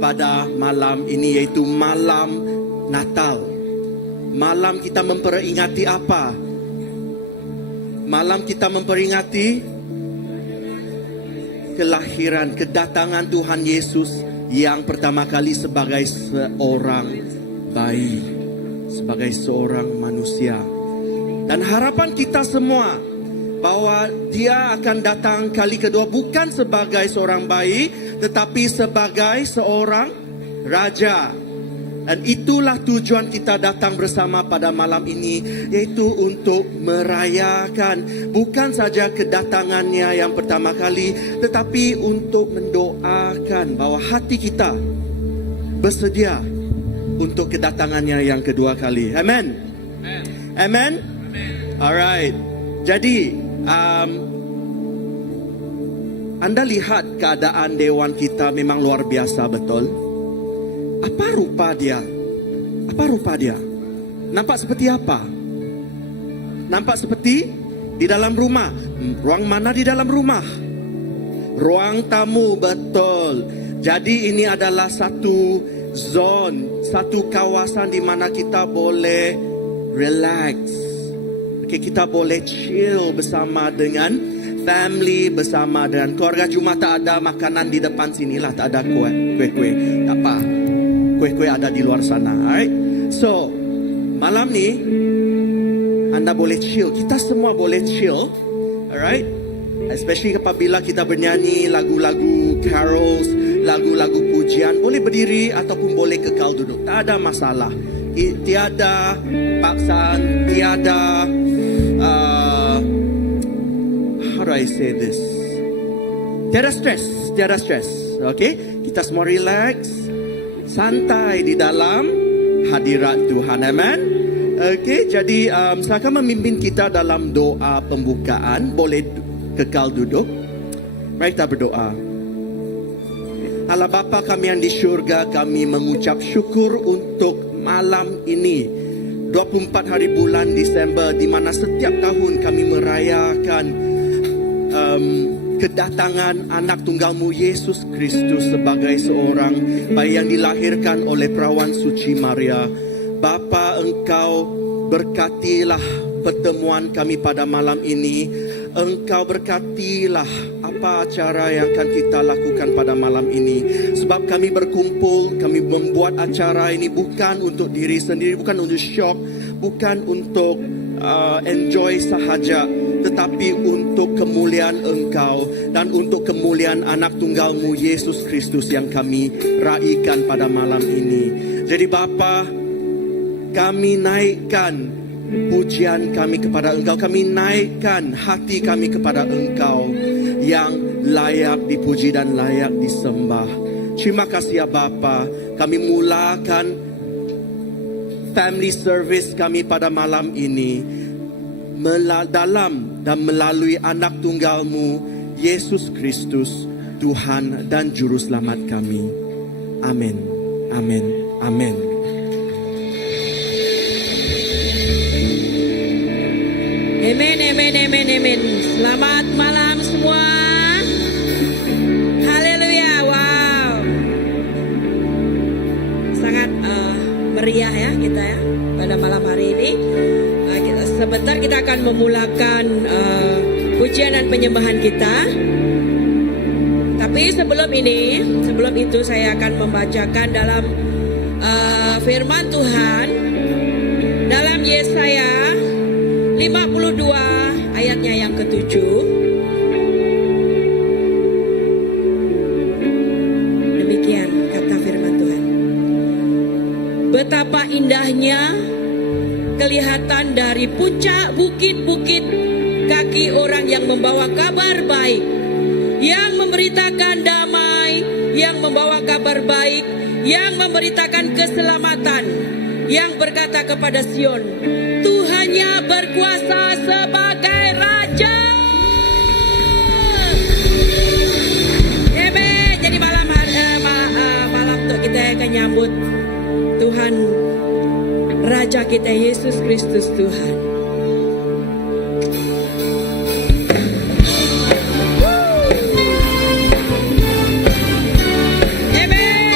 pada malam ini, yaitu malam Natal. Malam kita memperingati apa? Malam kita memperingati kelahiran, kedatangan Tuhan Yesus yang pertama kali sebagai seorang bayi, sebagai seorang manusia. Dan harapan kita semua bahwa dia akan datang kali kedua bukan sebagai seorang bayi, tetapi sebagai seorang raja. Dan itulah tujuan kita datang bersama pada malam ini, yaitu untuk merayakan bukan saja kedatangannya yang pertama kali, tetapi untuk mendoakan bahwa hati kita bersedia untuk kedatangannya yang kedua kali. Amen. Amen. Alright. Jadi Anda lihat keadaan dewan kita memang luar biasa, betul? Apa rupa dia? Apa rupa dia? Nampak seperti apa? Nampak seperti di dalam rumah. Ruang mana di dalam rumah? Ruang tamu, betul. Jadi ini adalah satu zone, satu kawasan di mana kita boleh relax. Okay, kita boleh chill bersama dengan family, bersama dengan keluarga. Cuma tak ada makanan di depan sinilah, tak ada kue-kue. Tak apa. Kue-kue ada di luar sana. Alright. So, malam ni Anda boleh chill. Kita semua boleh chill. Alright. Especially apabila kita bernyanyi lagu-lagu carols, lagu-lagu pujian, boleh berdiri ataupun boleh kekal duduk. Tak ada masalah. Tiada paksaan, tiada how do I say this? Tiada stress. Okay? Kita semua relax, santai di dalam hadirat Tuhan. Amen. Okay, jadi saya akan memimpin kita dalam doa pembukaan. Boleh kekal duduk. Mari kita berdoa. Allah Bapa kami yang di syurga, kami mengucap syukur untuk malam ini, 24 hari bulan Disember, di mana setiap tahun kami merayakan kedatangan anak tunggalmu Yesus Kristus sebagai seorang bayi yang dilahirkan oleh perawan suci Maria. Bapa, Engkau berkatilah pertemuan kami pada malam ini. Engkau berkatilah apa acara yang akan kita lakukan pada malam ini. Sebab kami berkumpul, kami membuat acara ini bukan untuk diri sendiri, bukan untuk syok, bukan untuk enjoy sahaja, tetapi untuk kemuliaan Engkau dan untuk kemuliaan anak tunggalmu Yesus Kristus yang kami raikan pada malam ini. Jadi Bapa, kami naikkan pujian kami kepada Engkau, kami naikkan hati kami kepada Engkau yang layak dipuji dan layak disembah. Terima kasih ya Bapa. Kami mulakan family service kami pada malam ini dalam dan melalui anak tunggalmu Yesus Kristus, Tuhan dan Juru Selamat kami. Amin. Amin. Amin. Amin, amin, amin, amin. Selamat malam semua. Haleluya, wow. Sangat meriah ya kita ya pada malam hari ini. Sebentar kita akan memulakan pujian dan penyembahan kita. Tapi sebelum itu saya akan membacakan dalam firman Tuhan dalam Yesaya 52 ayatnya yang ke-7. Demikian kata firman Tuhan. Betapa indahnya kelihatan dari puncak bukit-bukit kaki orang yang membawa kabar baik, yang memberitakan damai, yang membawa kabar baik, yang memberitakan keselamatan, yang berkata kepada Sion, Tuhannya berkuasa sebagai Raja. Amen. Jadi malam untuk kita akan nyambut Tuhan Raja kita Yesus Kristus Tuhan. Amen.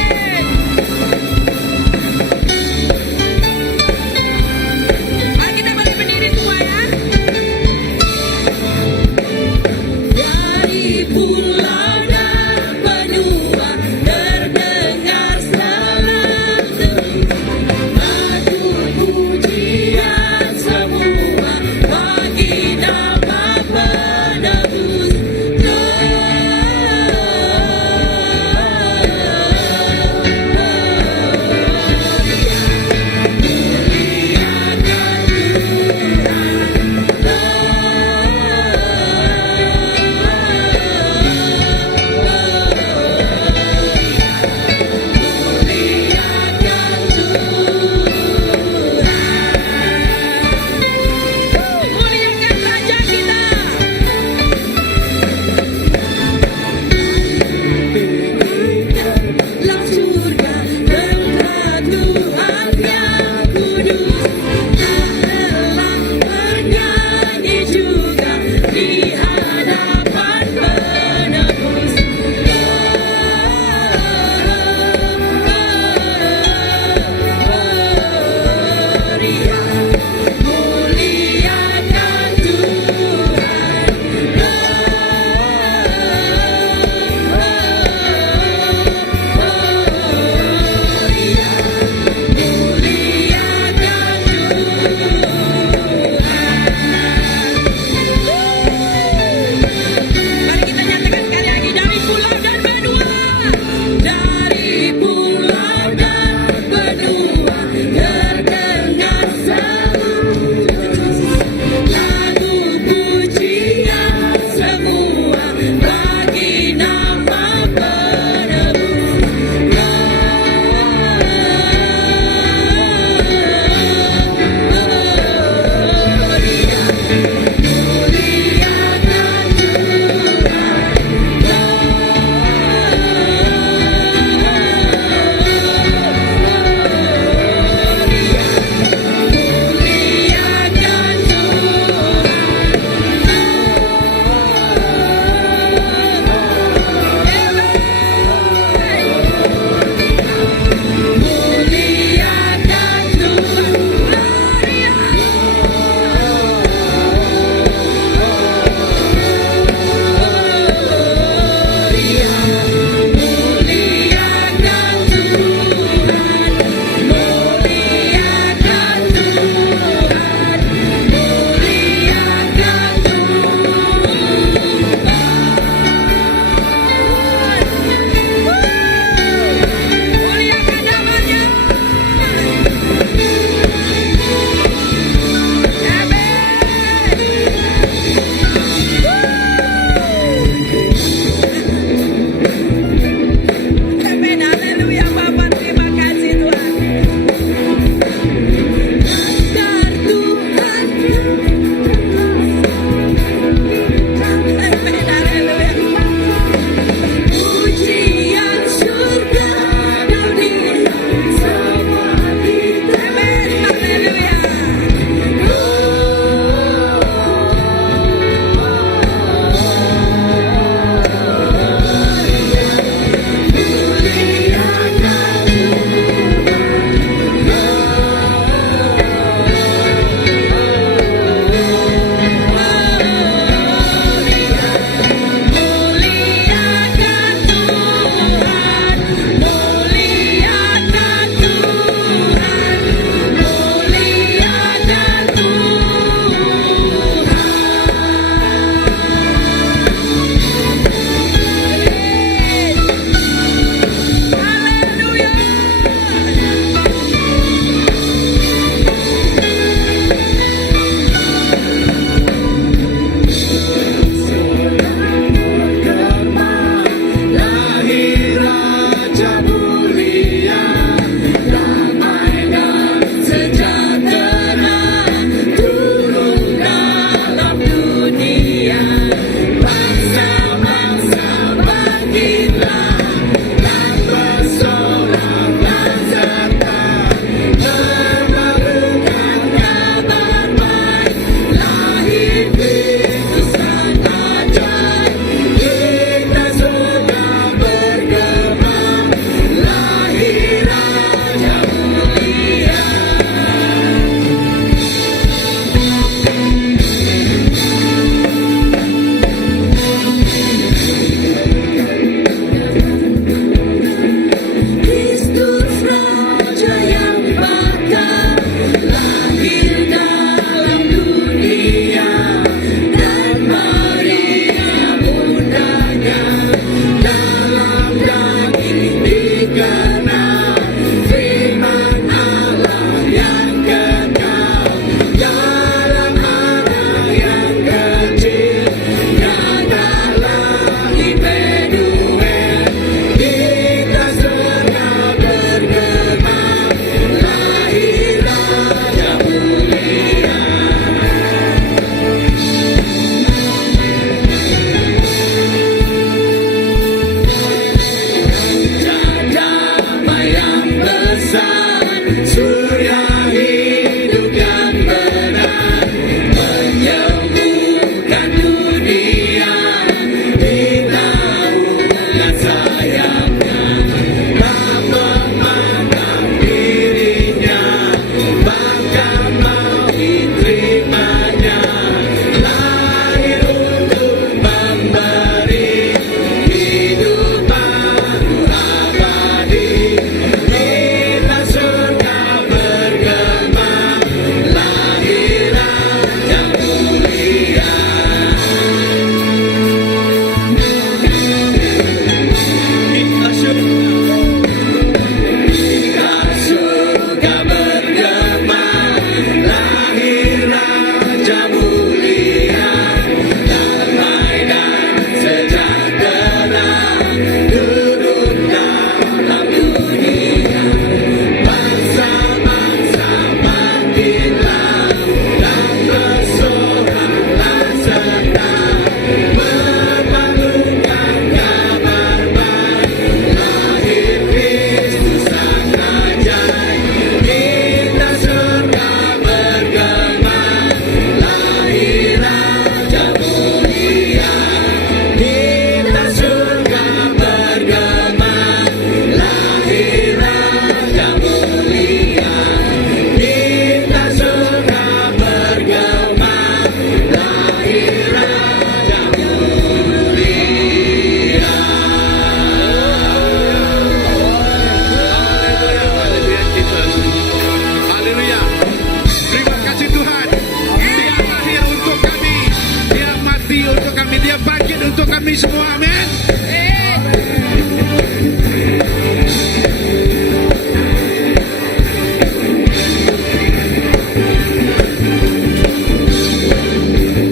kami semua, amin.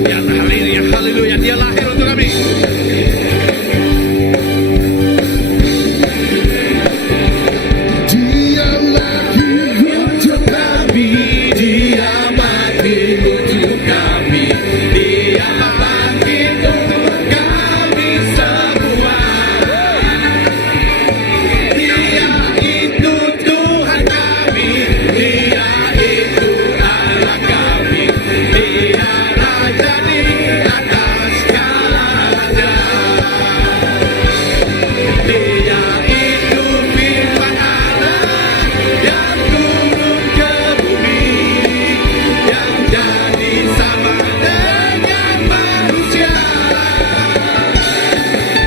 Ya, haleluya, haleluya, dia lahir untuk kami. Dia lahir untuk kami, dia mati untuk kami, dia bangkit untuk kami semua. Dia itu Tuhan kami, dia itu Allah kami, dia Raja di atas segala raja. Dia itu firman Allah yang turun ke bumi, yang jadi sama dengan manusia.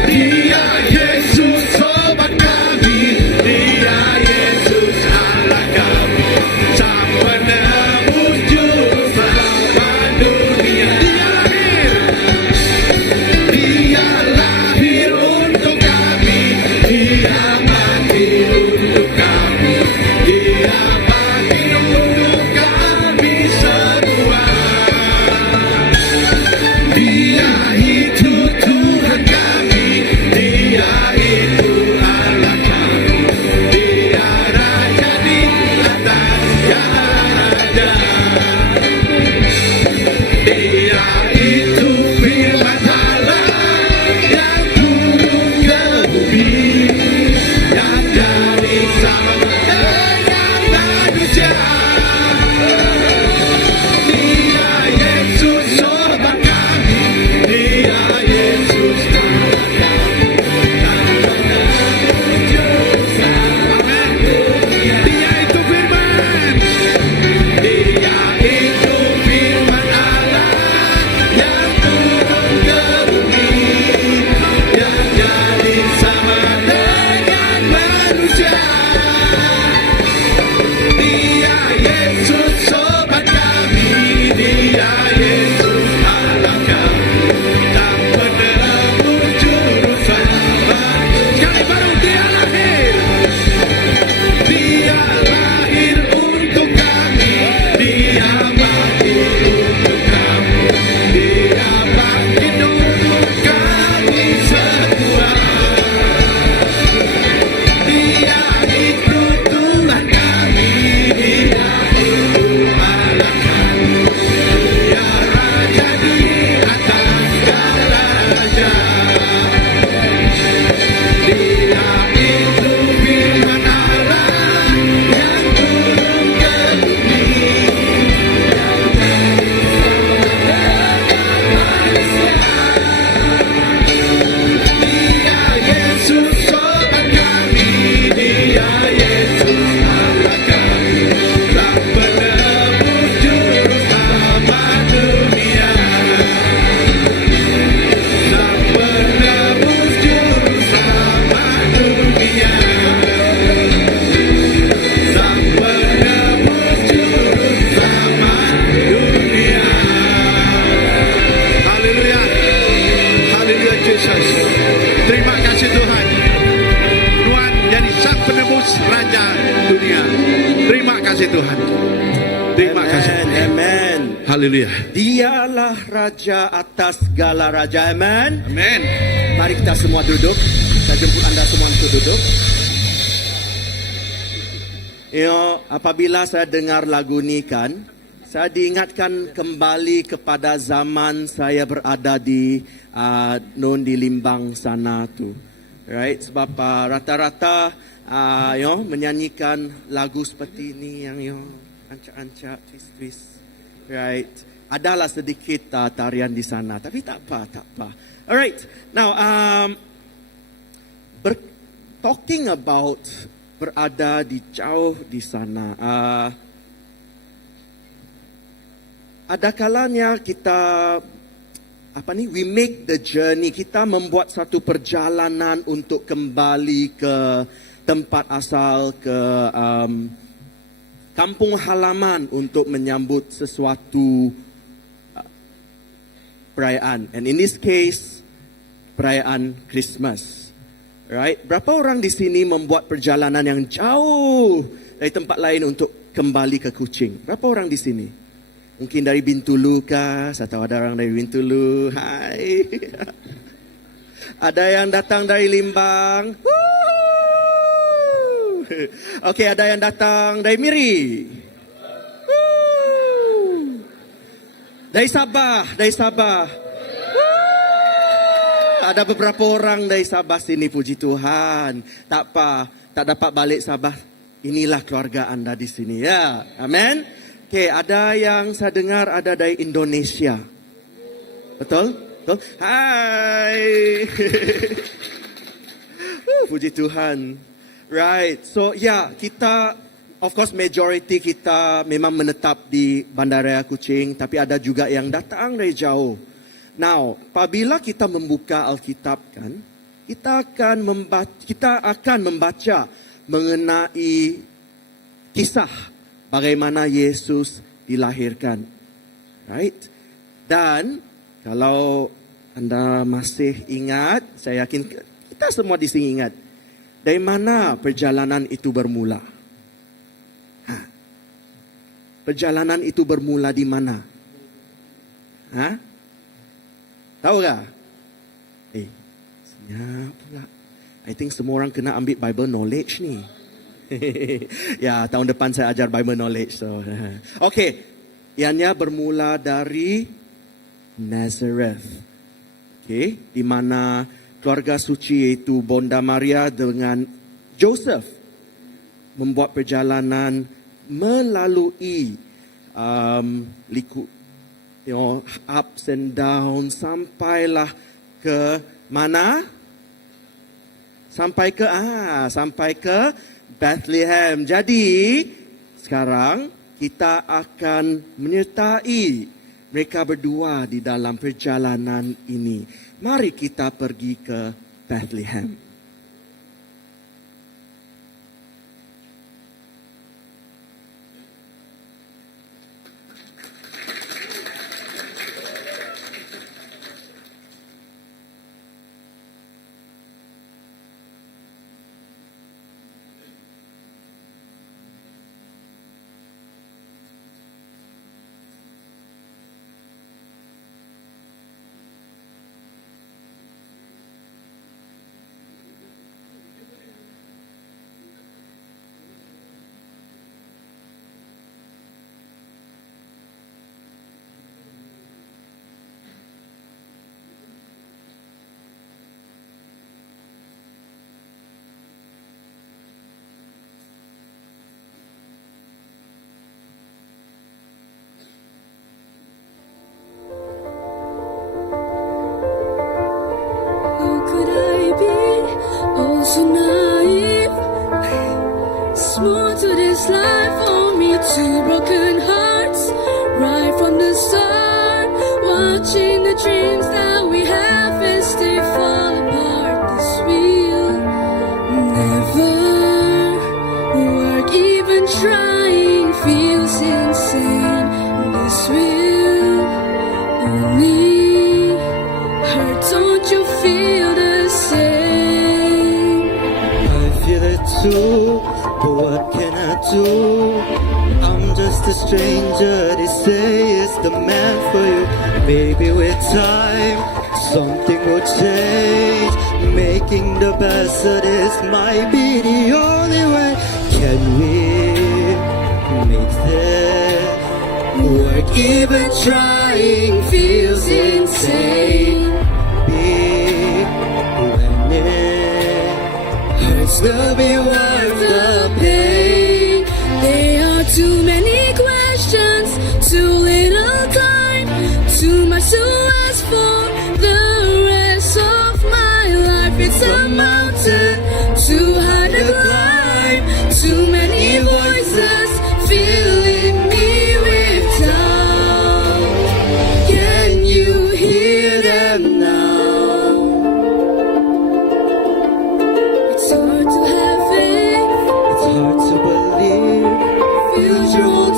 Dia Yesus sobat kami, dia Yesus Allah kami, sang penebus juru selamat dunia. Dia lahir untuk kami, dia mati untuk kami, dia bangkit untuk kami semua. Dia itu Tuhan kami, dia itu Allah kami, dia Raja di atas segala raja. Dia itu firman Allah yang turun ke bumi, yang jadi sama dengan manusia. Dia Yesus sobat kami, dia Yesus Allah kami, sang penebus juru selamat dunia. Dia itu firman, dia itu firman Allah yang turun ke bumi, yang jadi sama dengan manusia. Dia Yesus sobat kami, dia Yesus Allah kami, sang penebus juru selamat. Sekali baru dia lahir. Dia lahir untuk kami, dia mati untuk kami, dia bangkit untuk kami semua. Dia itu Tuhan kami, dia itu Allah kami, dia Raja di atas segala raja. Dia itu firman Allah yang turun ke bumi, yang jadi sama dengan manusia. Dia Yesus sobat kami, dia Yesus Allah kami, sang penebus juru selamat dunia. Sang penebus juru selamat dunia. Sang penebus juru selamat dunia. Haleluya. Haleluya Yesus. Terima kasih Tuhan. Tuhan jadi sang penebus raja dunia. Terima kasih Tuhan. Terima kasih. Amen. Haleluya. Dialah Raja atas segala raja. Amen. Amin. Mari kita semua duduk. Saya jemput Anda semua untuk duduk. Apabila saya dengar lagu ini kan, saya diingatkan kembali kepada zaman saya berada di di Limbang sana tu. Right? Sebab rata-rata menyanyikan lagu seperti ini yang ancak-ancak, twist-twist. Right? Adalah sedikit tarian di sana, tapi tak apa. Alright. Now, talking about berada di jauh di sana. Ada kalanya kita we make the journey, kita membuat satu perjalanan untuk kembali ke tempat asal, ke kampung halaman untuk menyambut sesuatu perayaan. And in this case, perayaan Christmas. Right? Berapa orang di sini membuat perjalanan yang jauh dari tempat lain untuk kembali ke Kuching? Berapa orang di sini? Mungkin dari Bintulu kah? Saya tahu ada orang dari Bintulu. Hai. Ada yang datang dari Limbang. Okey, ada yang datang dari Miri. Dari Sabah, dari Sabah. Ada beberapa orang dari Sabah sini, puji Tuhan. Tak apa, tak dapat balik Sabah. Inilah keluarga anda di sini ya. Amin. Okey, ada yang saya dengar ada dari Indonesia. Betul? Betul? Hai. Puji Tuhan. Right. So kita of course majority kita memang menetap di Bandaraya Kuching, tapi ada juga yang datang dari jauh. Now, apabila kita membuka Alkitab kan, kita akan membaca mengenai kisah bagaimana Yesus dilahirkan. Right? Dan kalau anda masih ingat, saya yakin kita semua di sini ingat dari mana perjalanan itu bermula. Perjalanan itu bermula di mana? Tahu tak? Senyap pula. I think semua orang kena ambil Bible knowledge ni. Ya, tahun depan saya ajar Bible knowledge. So, okay. Ianya bermula dari Nazareth. Okay. Di mana keluarga suci iaitu Bonda Maria dengan Joseph membuat perjalanan melalui ups and downs sampailah ke mana? Sampai ke Bethlehem. Jadi sekarang kita akan menyertai mereka berdua di dalam perjalanan ini. Mari kita pergi ke Bethlehem. So naive, small to this life, only two broken hearts. Right from the start, watching the dreams that we have as they fall apart. This will never work, even trying feels insane. This will only hurt, don't you feel the same? Too, but what can I do? I'm just a stranger. They say it's the man for you. Maybe with time something will change. Making the best of this might be the only way. Can we make this work? Even trying feels insane. Will be worth the pain. There are too many questions, too little time, too much to ask for the rest of my life. It's a mountain too high to climb, too many voices filling me with doubt. Can you hear them now? Hard to believe, Feels your whole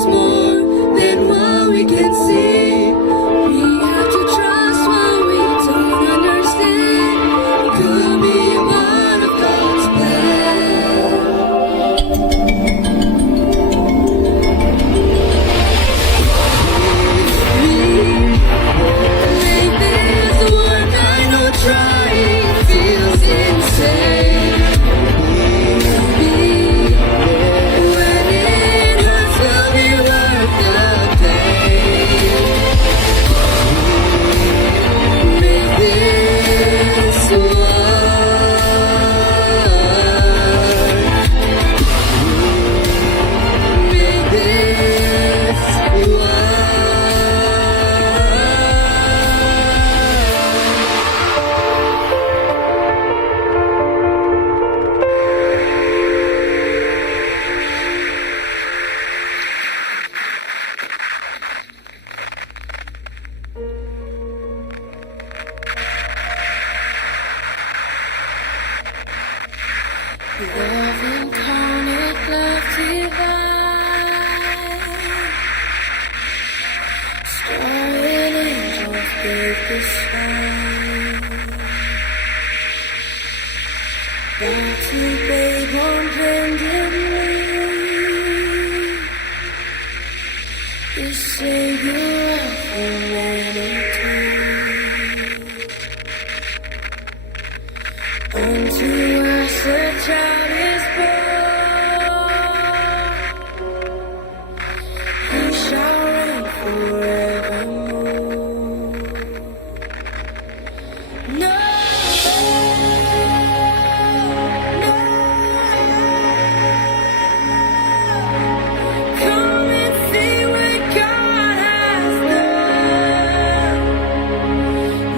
Love incarnate, love divine. Starry angels gave the sign. Back to babe on bended knee. The Savior of humanity. Unto us a child is born. He shall reign forevermore. No, no. Come and see what God has done.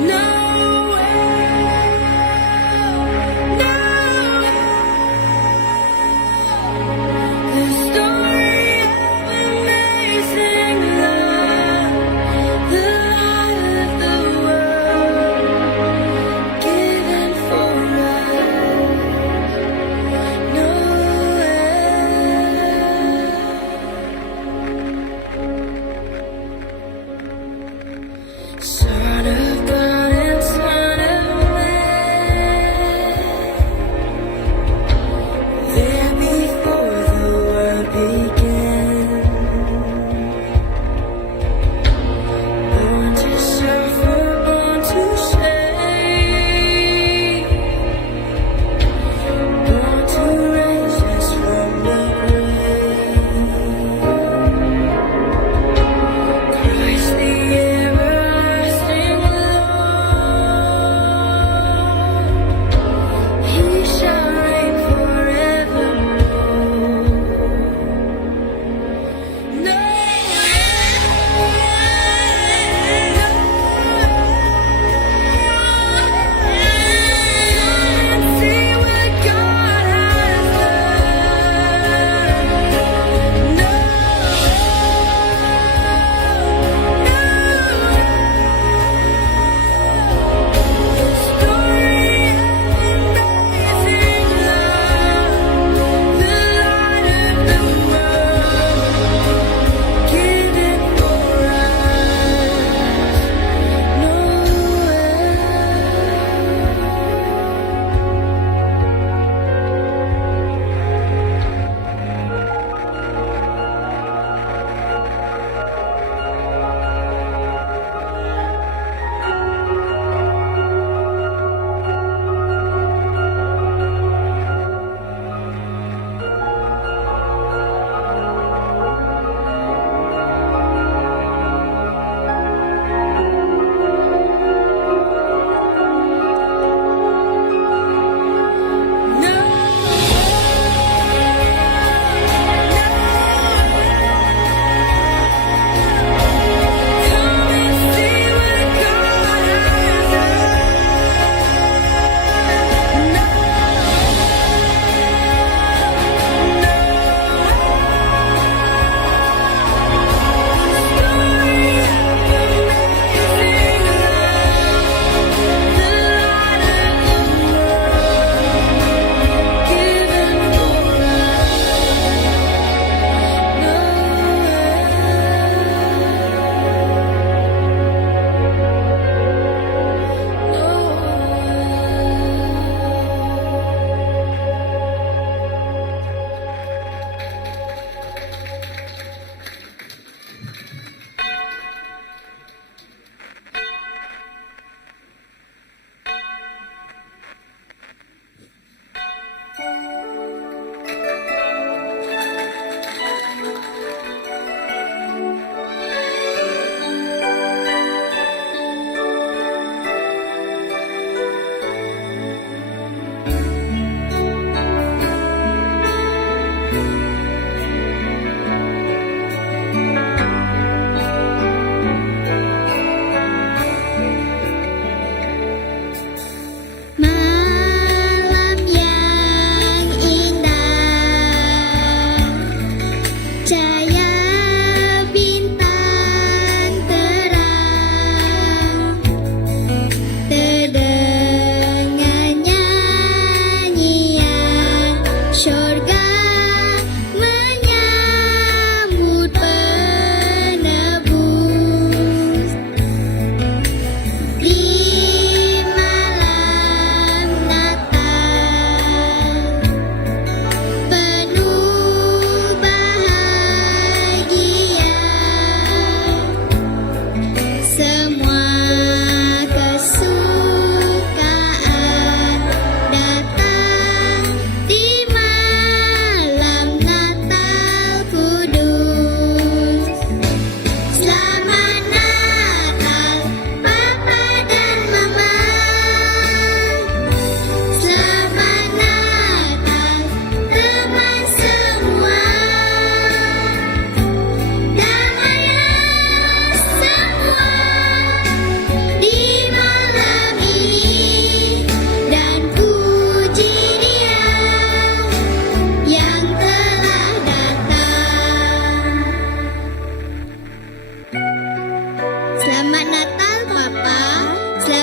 No, no.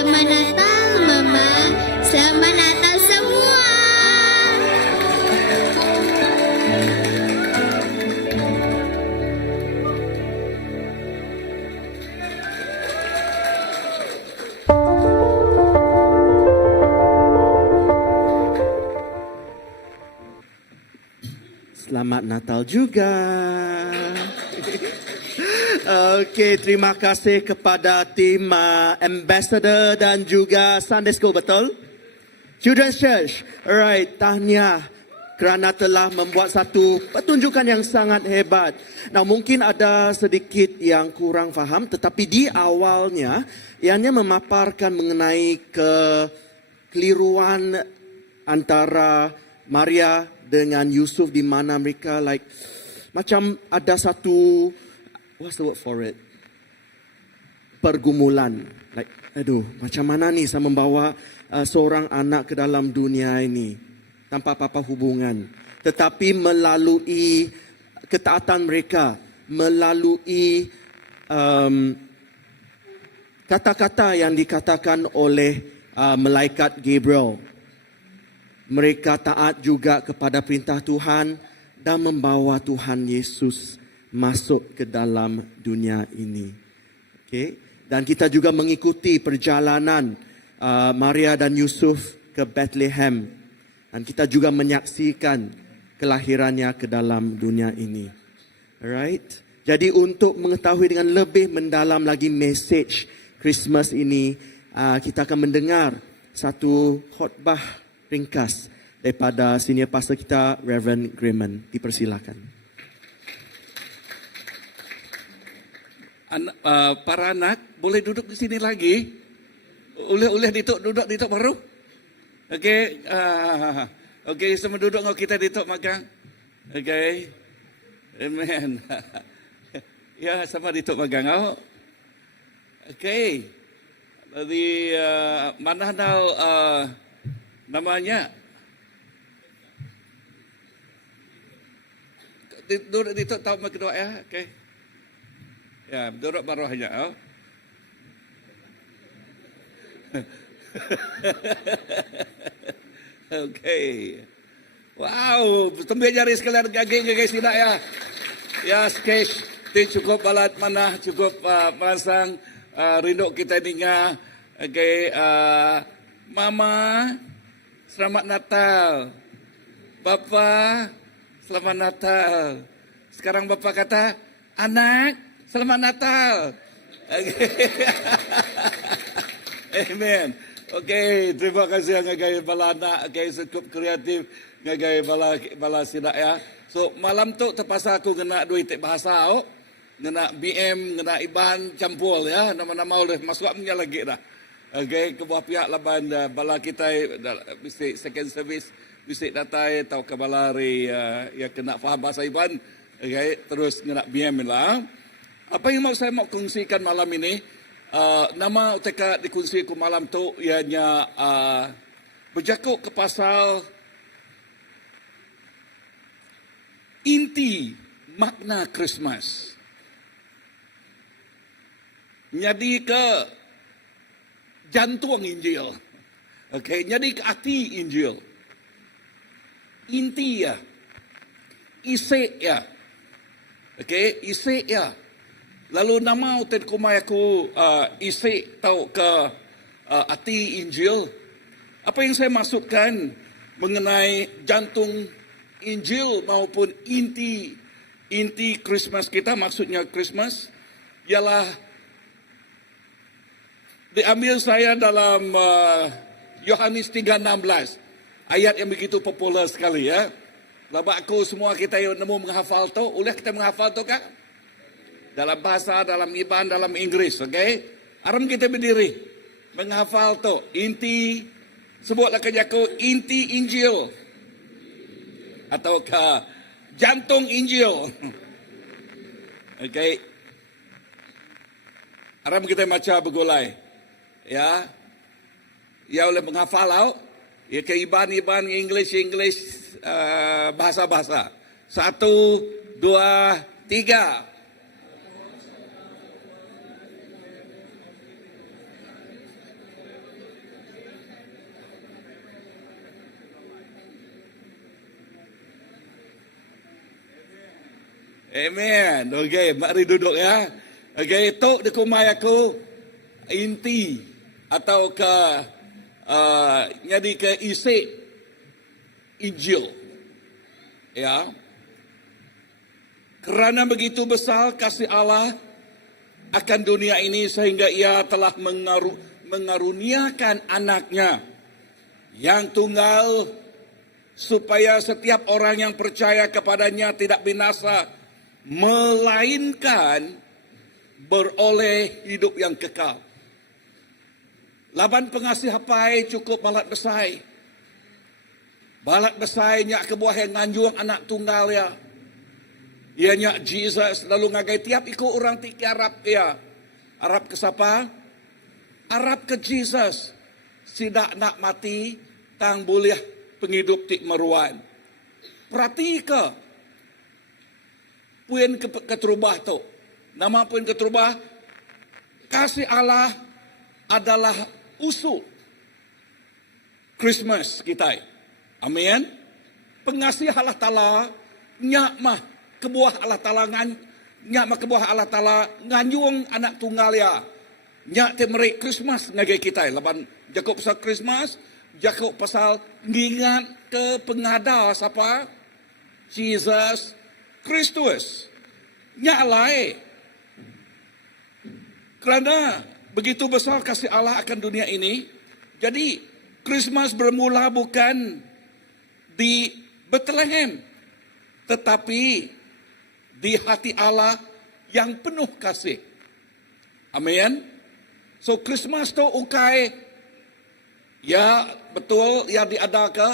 Selamat Natal Mama. Selamat Natal semua. Selamat Natal juga. Okey, terima kasih kepada tim Ambassador dan juga Sunday School, betul? Children's Church. Alright, tahniah kerana telah membuat satu pertunjukan yang sangat hebat. Nah, mungkin ada sedikit yang kurang faham, tetapi di awalnya ianya memaparkan mengenai kekeliruan antara Maria dengan Yusuf, di mana mereka macam ada satu, what's the word for it? Pergumulan. Aduh, macam mana ni saya membawa seorang anak ke dalam dunia ini tanpa apa-apa hubungan. Tetapi melalui ketaatan mereka, melalui kata-kata yang dikatakan oleh malaikat Gabriel, mereka taat juga kepada perintah Tuhan dan membawa Tuhan Yesus masuk ke dalam dunia ini. Okay? Dan kita juga mengikuti perjalanan Maria dan Yusuf ke Bethlehem. Dan kita juga menyaksikan kelahirannya ke dalam dunia ini. Alright? Jadi untuk mengetahui dengan lebih mendalam lagi message Christmas ini, kita akan mendengar satu khotbah ringkas daripada senior pastor kita, Reverend Grayman. Dipersilakan. Para anak boleh duduk di sini lagi. Boleh duduk baru. Okey, okey, semua duduk dengan kita duduk magang. Okey, amen. Ya, sama duduk magang. Oh. Okey, jadi mana tahu namanya? Duduk tahu mak kedua ya, okey. Ya, duduk baru hanya. Oh. Okey. Wow, tembik jari sekalian gaging guys tidak ya. Ya, sketch itu cukup balat mana cukup merangsang rindu kita dengar. Okey, Mama, selamat Natal. Bapa, selamat Natal. Sekarang Bapa kata, anak, selamat Natal. Amen. Okey, terima kasih ngagai bala anak, okay, cukup kreatif ngagai bala sidak ya. So malam tu terpaksa aku kena duit bahasa, kena BM, kena Iban campur ya, nama-nama oleh masuk punya lagi dah. Okey, kebuah pihak laban bala kita mesti second service mesti datai atau ke bala yang kena faham bahasa Iban. Okey, terus kena BM lah. Apa yang saya mau kongsikan malam ini? Nama UTK dikongsikan malam tu ianya berjakuk ke pasal inti makna Christmas. Jadi ke jantung Injil. Okey, jadi ke hati Injil. Inti ya. Isi ya. Okey, isi ya. Lalu nama utet kumai aku isi tahu ke hati Injil. Apa yang saya masukkan mengenai jantung Injil maupun inti Christmas kita, maksudnya Christmas, ialah diambil saya dalam Yohanes 3:16. Ayat yang begitu popular sekali ya. Laba aku semua kita yang nemu menghafal tu, boleh kita menghafal tu kan? Dalam bahasa, dalam Iban, dalam Inggris, okey? Aram kita berdiri menghafal tu inti, sebutlah kerja aku inti Injil atau ke jantung Injil. Okey. Aram kita baca bergulai. Ya. Ya oleh menghafal tau. Ya ke Iban, English, bahasa-bahasa. 1, 2, 3. Amen. Okey, mari duduk ya. Okey, tok dikumai aku inti atau ke jadi ke isi Injil. Ya. Kerana begitu besar kasih Allah akan dunia ini sehingga ia telah mengaruniakan anaknya yang tunggal supaya setiap orang yang percaya kepadanya tidak binasa melainkan beroleh hidup yang kekal. Laban pengasih hapai cukup balat besai. Balat besai nyak kebuah yang nganjuang anak tunggal ya. Ia nyak Jesus lalu ngagai tiap ikut orang tiki Arab ya. Arab ke siapa? Arab ke Jesus. Sidak nak mati tang boleh penghidup tik meruan. Perhati ke puan keterubah tu. Nama puan keterubah kasih Allah adalah usul Christmas kita. Amin. Pengasih Allah Ta'ala nyak mah kebuah Allah Ta'ala nyak mah kebuah Allah Ta'ala nganyung anak tunggal ya. Nyak temerik Christmas ngagai kita. Laban Jakob pasal Christmas, Jakob pasal ngingat ke pengada siapa? Jesus Kristus. Nyak lai. Kerana begitu besar kasih Allah akan dunia ini, jadi Christmas bermula bukan di Bethlehem, tetapi di hati Allah yang penuh kasih. Amin. So Christmas tu ukai ya betul ya diada ke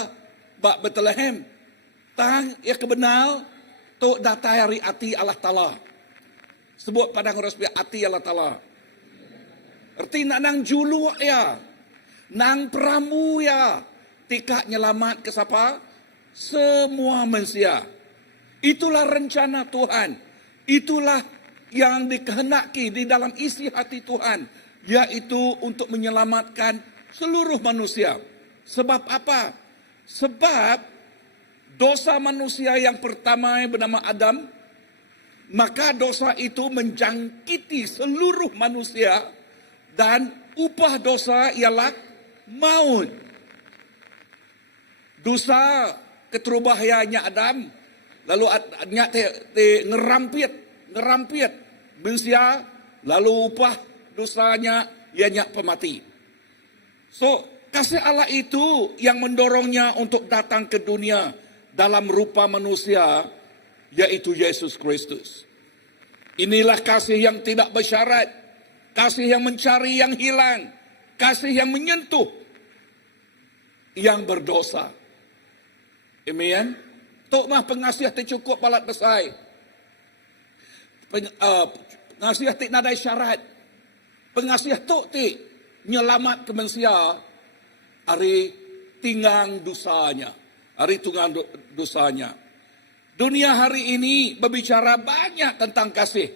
bak Bethlehem. Tang ya kebenar tu datai hari hati Allah Ta'ala. Sebut padang rasmi hati Allah Ta'ala. Erti nak nang julu ya. Nang peramu ya. Tika nyelamat ke siapa? Semua manusia. Itulah rencana Tuhan. Itulah yang dikehendaki di dalam isi hati Tuhan. Yaitu untuk menyelamatkan seluruh manusia. Sebab apa? Sebab dosa manusia yang pertama yang bernama Adam. Maka dosa itu menjangkiti seluruh manusia. Dan upah dosa ialah maut. Dosa keterubahnya Adam. Lalu nyak te ngerampit manusia. Lalu upah dosanya ia nyak pemati. So kasih Allah itu yang mendorongnya untuk datang ke dunia dalam rupa manusia, yaitu Yesus Kristus. Inilah kasih yang tidak bersyarat. Kasih yang mencari yang hilang. Kasih yang menyentuh yang berdosa. Amen. Tok mah pengasih ti cukup balat besai. Pengasih ti nadai syarat. Pengasih tok ti nyelamat ke manusia. Hari tinggang dosanya. Hari tunggang dosanya. Dunia hari ini berbicara banyak tentang kasih.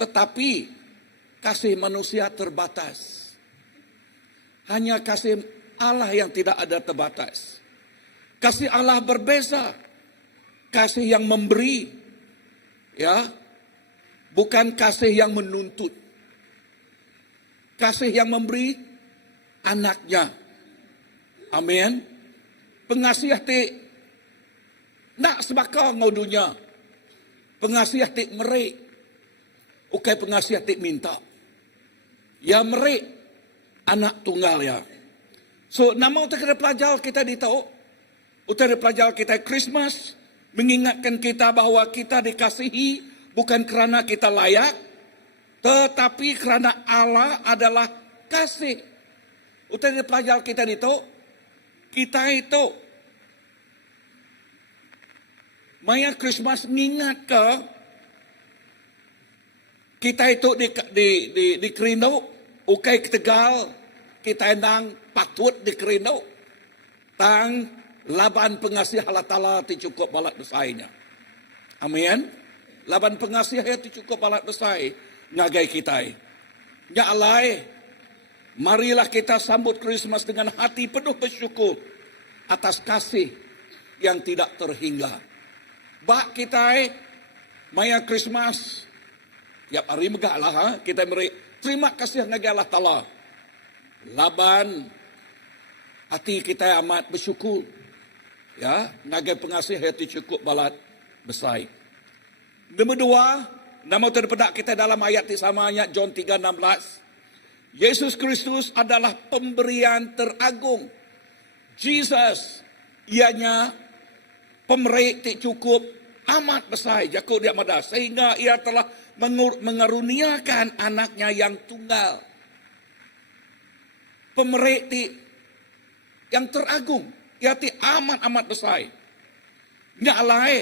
Tetapi kasih manusia terbatas. Hanya kasih Allah yang tidak ada terbatas. Kasih Allah berbeza. Kasih yang memberi. Ya. Bukan kasih yang menuntut. Kasih yang memberi anaknya. Amin. Pengasih ti nak sebakar ngau dunia. Pengasih ti merik. Ukai pengasih ti minta. Ya merik anak tunggal ya. So nama utai pelajar kita ditahu. Utai pelajar kita Christmas mengingatkan kita bahwa kita dikasihi bukan kerana kita layak, tetapi kerana Allah adalah kasih. Utai pelajar kita ditahu. Kita itu Maya Christmas ngingat ke kita itu di Kerino, ukai ketegal, kita endang patut di Kerino, tang laban pengasih Allah Ta'ala ti cukup balat besainya. Amin. Laban pengasih ti cukup balat besai, ngagai kita. Ya Allah, marilah kita sambut Christmas dengan hati penuh bersyukur atas kasih yang tidak terhingga. Bak kita Maya Christmas. Tiap hari megah lah ha. Kita beri terima kasih ngagai Allah Ta'ala. Laban hati kita amat bersyukur. Ya, ngagai pengasih hati cukup balat besar. Nombor 2, nama terpedak kita dalam ayat yang sama, ayat John 3:16. Yesus Kristus adalah pemberian teragung. Jesus, ianya pemberi tak cukup amat besar jakut dia madah, sehingga ia telah mengaruniakan anaknya yang tunggal. Pemberi yang teragung, ia amat besar. Nyak alai,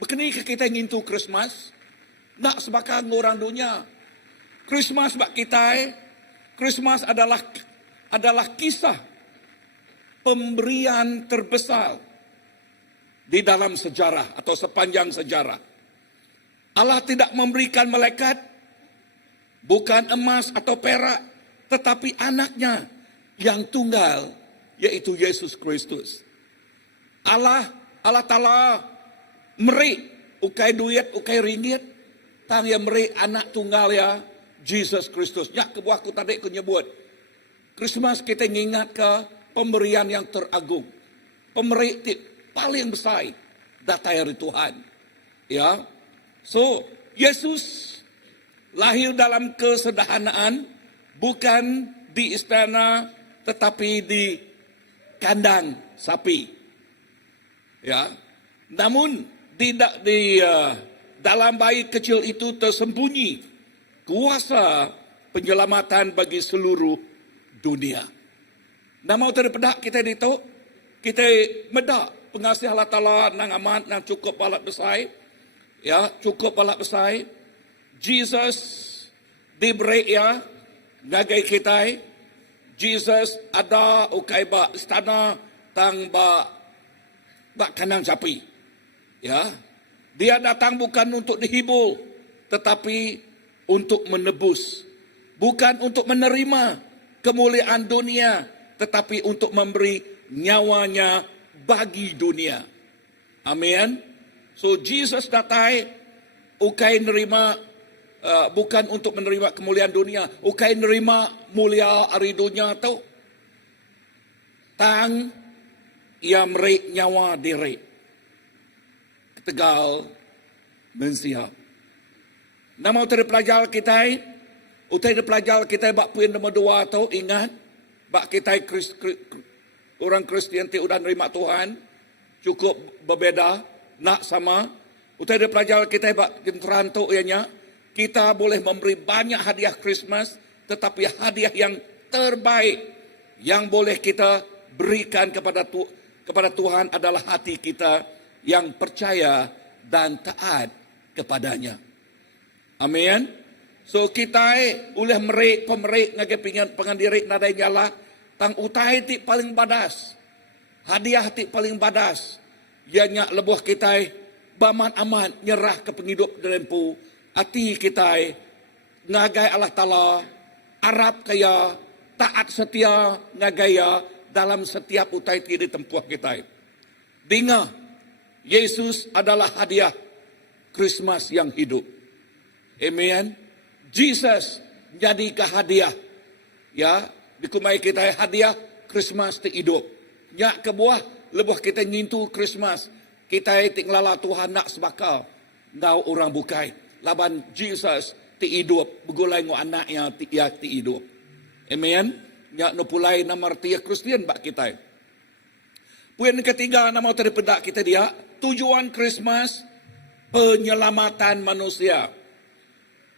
begini kita ngintu Christmas, nak sebakan orang dunia. Christmas bak kita, Christmas adalah kisah pemberian terbesar di dalam sejarah atau sepanjang sejarah. Allah tidak memberikan malaikat, bukan emas atau perak, tetapi anaknya yang tunggal, yaitu Yesus Kristus. Allah Ta'ala meri ukai duit, ukai ringgit, tang yang meri anak tunggal ya, Jesus Kristus. Ya, kebuah aku tadi aku nyebut. Christmas kita ingat ke pemberian yang teragung. Pemberi paling besar datang dari Tuhan. Ya. So, Yesus lahir dalam kesederhanaan, bukan di istana tetapi di kandang sapi. Ya. Namun tidak di dalam bayi kecil itu tersembunyi kuasa penyelamatan bagi seluruh dunia. Nama terpedak kita itu, kita medak pengasih Allah Ta'ala nang amat, nang cukup balat besar. Ya, cukup balat besar. Jesus diberi ya, ngagai kita. Jesus ada ukai ba istana tang ba kandang sapi. Ya, dia datang bukan untuk dihibur, tetapi untuk menebus, bukan untuk menerima kemuliaan dunia, tetapi untuk memberi nyawanya bagi dunia. Amin. So Jesus datang ukai nerima, bukan untuk menerima kemuliaan dunia, ukai nerima mulia hari dunia tu. Tang ia meri nyawa diri. Tegal mensiap. Nama utai pelajar kita, bak puan nombor 2 tu ingat, bak kita orang Kristian ti udah nerima Tuhan, cukup berbeza, nak sama. Utai pelajar kita bak genteran tu ianya, kita boleh memberi banyak hadiah Christmas, tetapi hadiah yang terbaik yang boleh kita berikan kepada Tuhan adalah hati kita yang percaya dan taat kepadanya. Amin. So kita boleh pemeri ngagai pengandirik nadai nyala tang utai ti paling badas. Hadiah ti paling badas. Ianya lebuh kita baman aman nyerah ke penghidup dalempu. Hati kita ngagai Allah Ta'ala, Arab kaya, taat setia ngagaya dalam setiap utai ti di tempuh kita. Dengar, Yesus adalah hadiah Christmas yang hidup. Amen. Jesus jadi hadiah. Ya, dikumai kita hadiah Christmas ti hidup. Nyak kebuah lebuh kita nyintu Christmas. Kita tinglala Tuhan nak sebakal. Ngau orang bukai. Laban Jesus ti hidup. Begulai ngo anaknya ti hidup. Amen. Nyak no pulai nama arti Kristian bak kita. Poin ketiga nama terpedak kita dia. Tujuan Christmas penyelamatan manusia.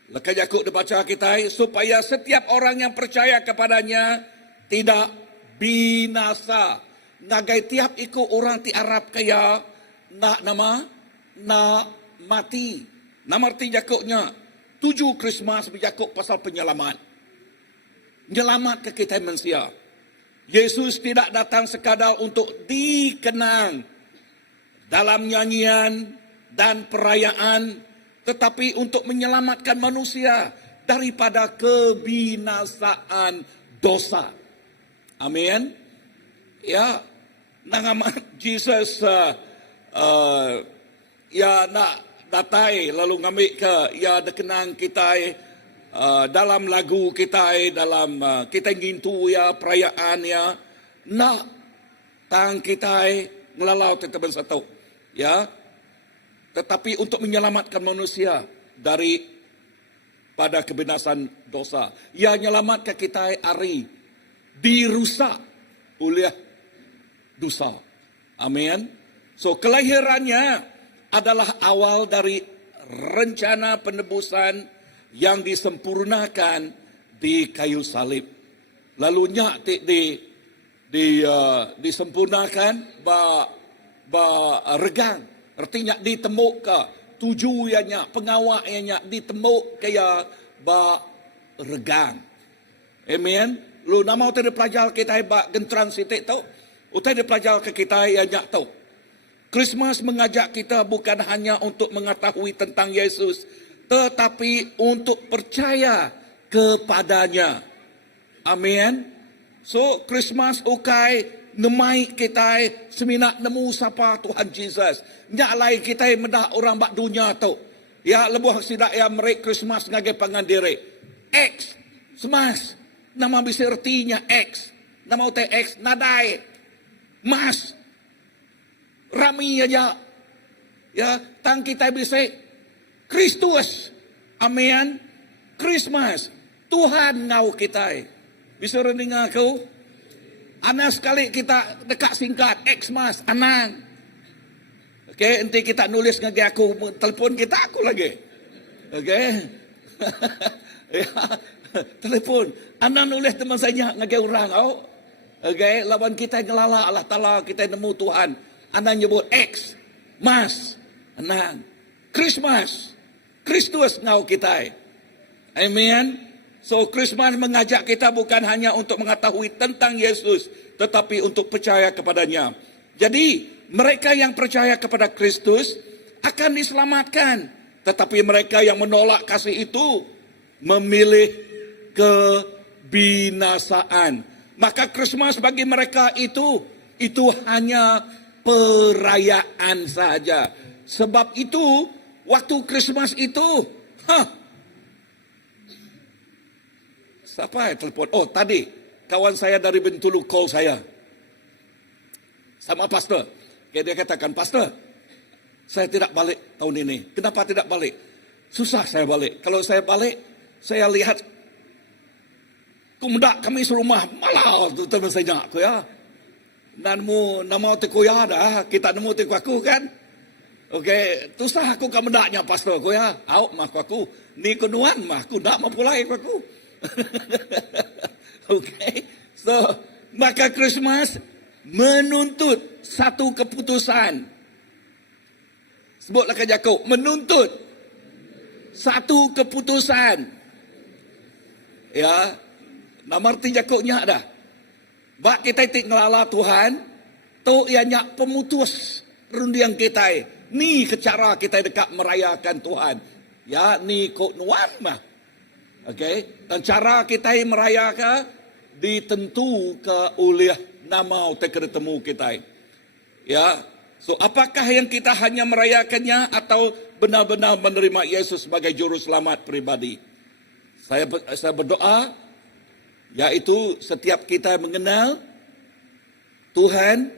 Lekas Yakub dibaca kita, supaya setiap orang yang percaya kepadanya tidak binasa. Ngagai tiap ikut orang ti Arab kaya, nak mati. Nama arti Yakubnya, 7 Christmas Yakub pasal penyelamat. Menyelamat ke kita manusia. Yesus tidak datang sekadar untuk dikenang dalam nyanyian dan perayaan, tetapi untuk menyelamatkan manusia daripada kebinasaan dosa. Amin. Ya, nama Jesus ya nak datai lalu ngambil ke ya dekenang kita dalam lagu kita dalam kita ngintu ya perayaan ya nak tang kita ngelalau tetap satu ya, tetapi untuk menyelamatkan manusia dari pada kebinasan dosa. Ia menyelamatkan kita hari dirusak oleh dosa. Amin. So kelahirannya adalah awal dari rencana penebusan yang disempurnakan di kayu salib. Lalu nyak disempurnakan ba regang. Artinya ditemuk ke tuju yang pengawak yang ditemuk kaya ba regang. Amen. Lu nama utai pelajar kita ba gentran sitik tau. Utai pelajar ke kita yang nyak tau. Christmas mengajak kita bukan hanya untuk mengetahui tentang Yesus, tetapi untuk percaya kepadanya. Amin. So Christmas ukai nemai kita seminak nemu sapa Tuhan Jesus. Nyak lai kita medah orang bak dunia tu. Ya lebuh sidak ya merik Christmas ngagai pangan diri. X semas nama bisa artinya X. Nama utai X nadai. Mas rami aja. Ya, tang kita bisa Kristus. Amin. Christmas. Tuhan ngau kita. Bisa rending aku? Ana sekali kita dekat singkat. Xmas. Anang. Okay, nanti kita nulis ngagi aku. Telepon kita aku lagi. Okay. Ya, telepon. Ana nulis teman saya ngagi orang. Oh. Okay, lawan kita ngelala Allah Ta'ala. Kita nemu Tuhan. Anda nyebut X, Mas, Anang, Christmas, Kristus ngau kita. Amen. So Christmas mengajak kita bukan hanya untuk mengetahui tentang Yesus, tetapi untuk percaya kepadanya. Jadi mereka yang percaya kepada Kristus akan diselamatkan. Tetapi mereka yang menolak kasih itu memilih kebinasaan. Maka Christmas bagi mereka itu hanya perayaan saja. Sebab itu, waktu Christmas itu, siapa yang telepon? Oh, tadi kawan saya dari Bintulu call saya. Sama pastor. Dia katakan, pastor, saya tidak balik tahun ini. Kenapa tidak balik? Susah saya balik. Kalau saya balik, saya lihat kumendak kami serumah. Malah tu teman saya aku ya. Nemu nama teku ya dah, kita nemu teku aku kan. Okey, tu sah aku kamedaknya pastor aku ya. Au mah aku ni kenuan mah aku ndak mau pulai aku. Okey. So, maka Christmas menuntut satu keputusan. Sebutlah ke Yakub, menuntut satu keputusan. Ya, nama arti Yakubnya dah. Bak kita tik ngelala Tuhan, tu ianya pemutus rundiang kita. Ni ke cara kita dekat merayakan Tuhan. Ya, ni kok nuan mah. Okey, dan cara kita merayakan ditentu ke oleh nama utai ketemu kita. Ya, so apakah yang kita hanya merayakannya atau benar-benar menerima Yesus sebagai juru selamat pribadi? Saya berdoa, yaitu setiap kita mengenal Tuhan,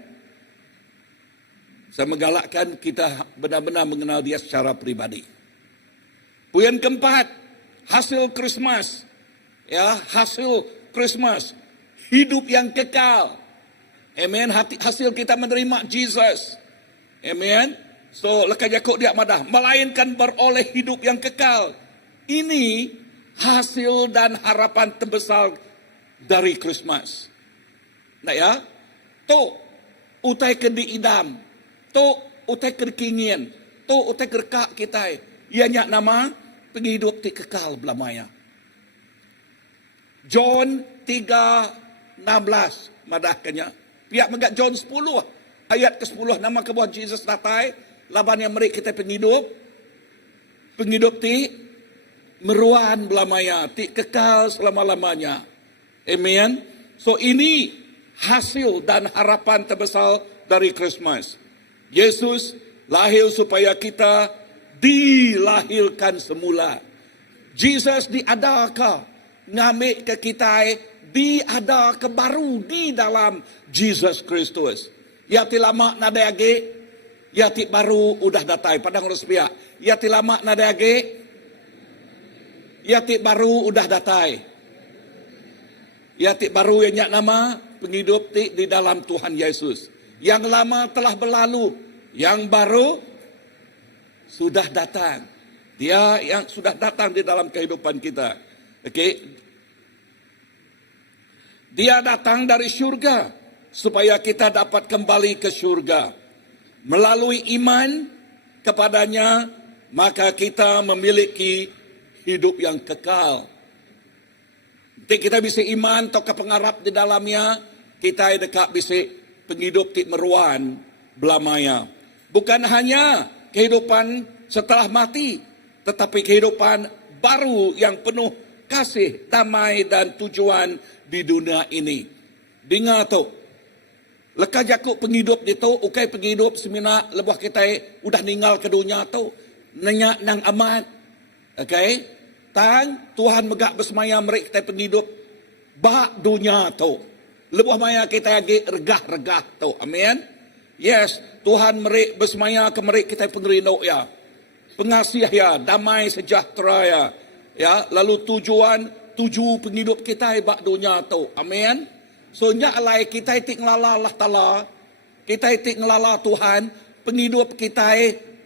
saya menggalakkan kita benar-benar mengenal dia secara pribadi. Poin keempat, hasil Christmas. Ya, hasil Christmas. Hidup yang kekal. Amen. Hasil kita menerima Jesus. Amen. So, lekas Yakub dia madah. Melainkan beroleh hidup yang kekal. Ini hasil dan harapan terbesar dari Christmas. Nah ya, tu utai ke diidam, tu utai ke kingin, tu utai ke kak kita. Ianya nama penghidup ti kekal belamanya. John 3:16 madahkannya. Pihak megat John 10 ayat ke-10 nama kebuah Jesus datai laban yang merik kita penghidup ti meruan belamanya, ti kekal selama-lamanya. Amen. So ini hasil dan harapan terbesar dari Christmas. Yesus lahir supaya kita dilahirkan semula. Jesus diadaka ngambil ke kita, diada ke baru di dalam Jesus Kristus. Ya ti lama nada age, ya ti baru udah datai padang ruspia. Ya ti lama nada age, ya ti baru udah datai. Ya ti baru yang nyak nama penghidup ti di dalam Tuhan Yesus. Yang lama telah berlalu, yang baru sudah datang. Dia yang sudah datang di dalam kehidupan kita. Okey. Dia datang dari syurga supaya kita dapat kembali ke syurga. Melalui iman kepadanya, maka kita memiliki hidup yang kekal. Jadi kita bisa iman atau kepengarap di dalamnya, kita dekat bisa penghidup ti meruan belamaya. Bukan hanya kehidupan setelah mati, tetapi kehidupan baru yang penuh kasih, damai dan tujuan di dunia ini. Dengar tu, lekas jakuk penghidup di tu, ukai penghidup semina lebuh kita udah ninggal ke dunia tu, nenyak nang amat. Okay? Tang Tuhan megak bersemaya mereka kita penghidup bak dunia tu. Lebuh maya kita lagi regah-regah tu. Amin. Yes, Tuhan mereka bersemaya ke mereka kita pengerinduk ya. Pengasih ya, damai sejahtera ya. Ya, lalu tuju penghidup kita bak dunia tu. Amin. So nya alai kita itik ngelala Allah Taala, kita itik ngelala Tuhan, penghidup kita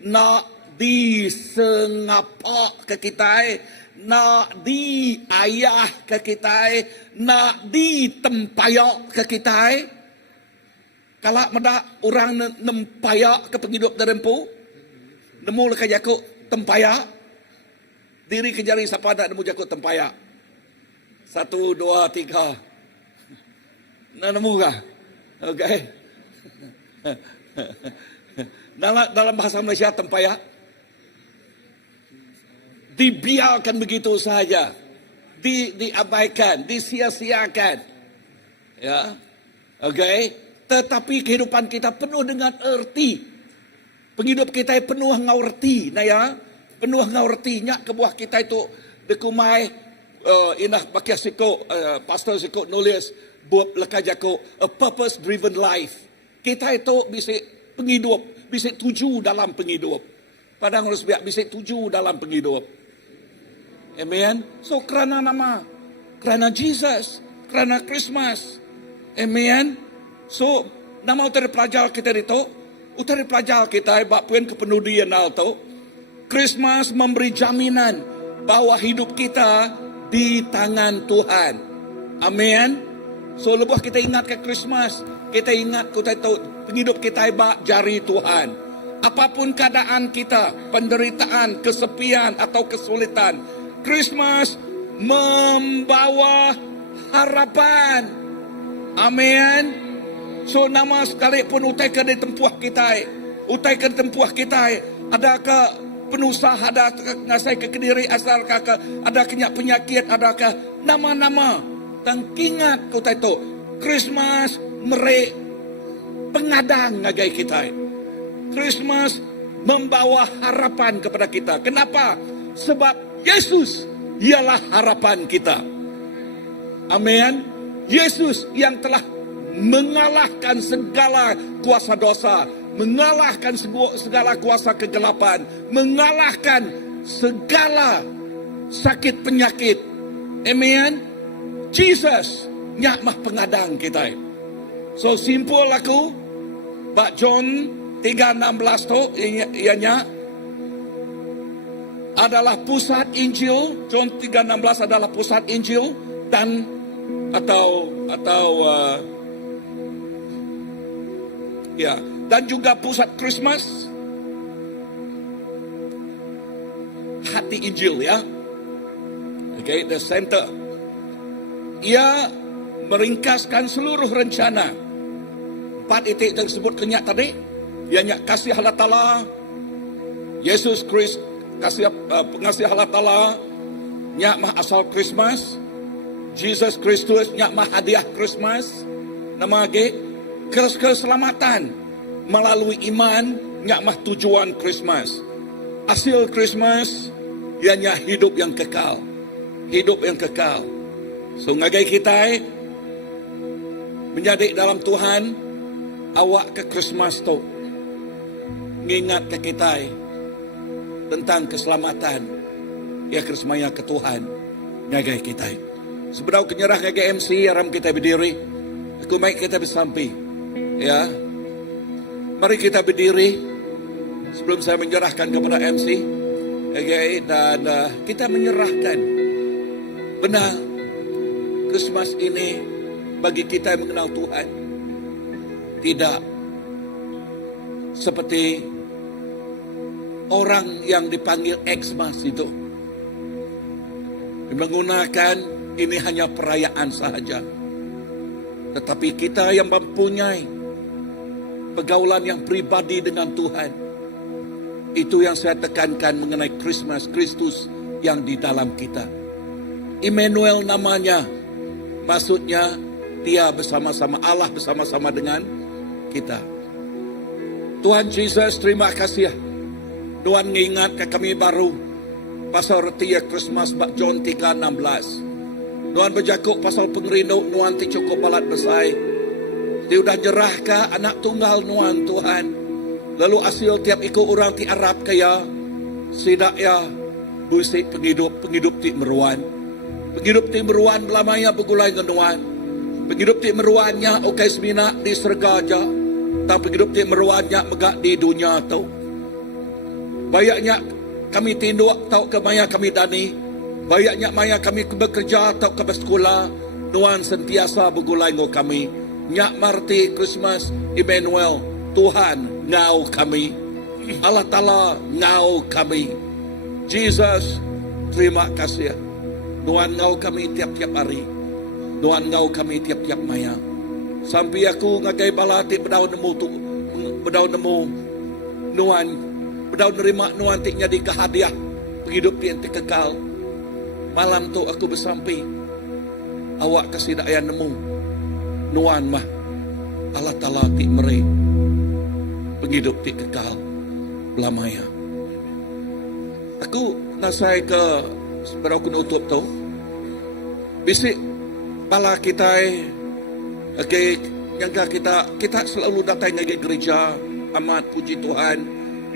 nak disengapa ke kita, nak di ayah ke kita, nak ditempayak ke kita. Kalau meda orang nempayak ke penghidup derempu, nemu lekas jakuk tempayak, diri kejari siapa nak nemu jakuk tempayak. 1, 2, 3. Nak nemu kah? Okey. Dalam bahasa Malaysia tempayak dibiarkan begitu saja, diabaikan, disia-siakan. Ya. Okey. Tetapi kehidupan kita penuh dengan erti. Penghidup kita penuh ngerti, nah ya. Penuh ngerti nya kebuah kita itu dekumai inah pakai siko pastor siko nulis buat lekajako a purpose driven life. Kita itu bisa penghidup, bisa tuju dalam penghidup. Padang harus bisa tuju dalam penghidup. Amen. So kerana nama, kerana Jesus, kerana Christmas. Amen. So nama utara pelajar kita itu, utara pelajar kita bak puan kepenudian itu. Christmas memberi jaminan bahwa hidup kita di tangan Tuhan. Amen. So lepas kita ingat ke Christmas, kita ingat kita tahu penghidup kita bak jari Tuhan. Apapun keadaan kita, penderitaan, kesepian atau kesulitan, Christmas membawa harapan. Amen. So nama sekalipun utai ke di tempuh kita, utai ke tempuh kita, adakah penusaha, ada ngasai ke kediri asal kakak, ada kenyak penyakit, adakah nama-nama. Tangkingat ko tayo, Christmas mere pengadang ngagai kita. Christmas membawa harapan kepada kita. Kenapa? Sebab Yesus ialah harapan kita. Amin. Yesus yang telah mengalahkan segala kuasa dosa, mengalahkan segala kuasa kegelapan, mengalahkan segala sakit penyakit. Amin. Jesus nyak mah pengadang kita. So simpul aku bak John 3:16 tu ianya adalah pusat Injil. John 3:16 adalah pusat Injil dan dan juga pusat Christmas. Hati Injil ya. Okay, the center. Ia meringkaskan seluruh rencana. 4 titik tersebut kenyak tadi. Ianya kasih Allah Ta'ala, Yesus Kristus, pengasih Allah Ta'ala, nyak mah asal Christmas, Jesus Kristus, nyak mah hadiah Christmas, nama ge, keselamatan melalui iman, nyak mah tujuan Christmas. Hasil Christmas ianya hidup yang kekal. Hidup yang kekal. So ngagai kita menjadi dalam Tuhan, awak ke Christmas tu ngingat ke kita tentang keselamatan. Ya kesemaya ke Tuhan ngagai kita. Sebenarnya kenyerah ngagai MC aram kita berdiri. Aku mai kita bersampi. Ya. Mari kita berdiri sebelum saya menyerahkan kepada MC. Okay, dan kita menyerahkan benar Christmas ini bagi kita yang mengenal Tuhan tidak seperti orang yang dipanggil Xmas itu menggunakan ini hanya perayaan sahaja, tetapi kita yang mempunyai pergaulan yang pribadi dengan Tuhan, itu yang saya tekankan mengenai Christmas, Kristus yang di dalam kita. Immanuel namanya, maksudnya Dia bersama-sama, Allah bersama-sama dengan kita. Tuhan Yesus, terima kasih. Tuhan mengingat ke kami baru pasal reti Christmas bak John 3:16. Tuhan berjakuk pasal pengerindu Tuhan ti cukup balat besai. Dia sudah nyerahkan anak tunggal Tuhan. Lalu hasil tiap ikut orang ti Arab kaya sidak ya duisi penghidup ti meruan. Penghidup ti meruan belamanya begulai ngenuan. Penghidup ti meruannya okai semina di serga aja. Tapi penghidup ti meruannya megak di dunia tu. Bayaknya kami tinduk tau ke maya kami dani. Bayaknya maya kami bekerja tau ke sekolah. Tuhan sentiasa begulai ngo kami. Nyak marti Christmas Immanuel. Tuhan ngau kami. Allah Ta'ala ngau kami. Jesus, terima kasih. Tuhan ngau kami tiap-tiap hari. Tuhan ngau kami tiap-tiap maya. Sampai aku ngagai balati berdaun nemu tu, berdaun nemu Tuhan, berdaun nerima Tuhan tik jadi kehadiah hidup yang kekal. Malam tu aku bersampai. Awak kasih daya nemu Tuhan mah Allah Ta'ala tik meri penghidup tik kekal belamaya. Aku nasai ke sebelum aku nutup tu bisik pala kita okay, yang kita selalu datang ke gereja amat puji Tuhan,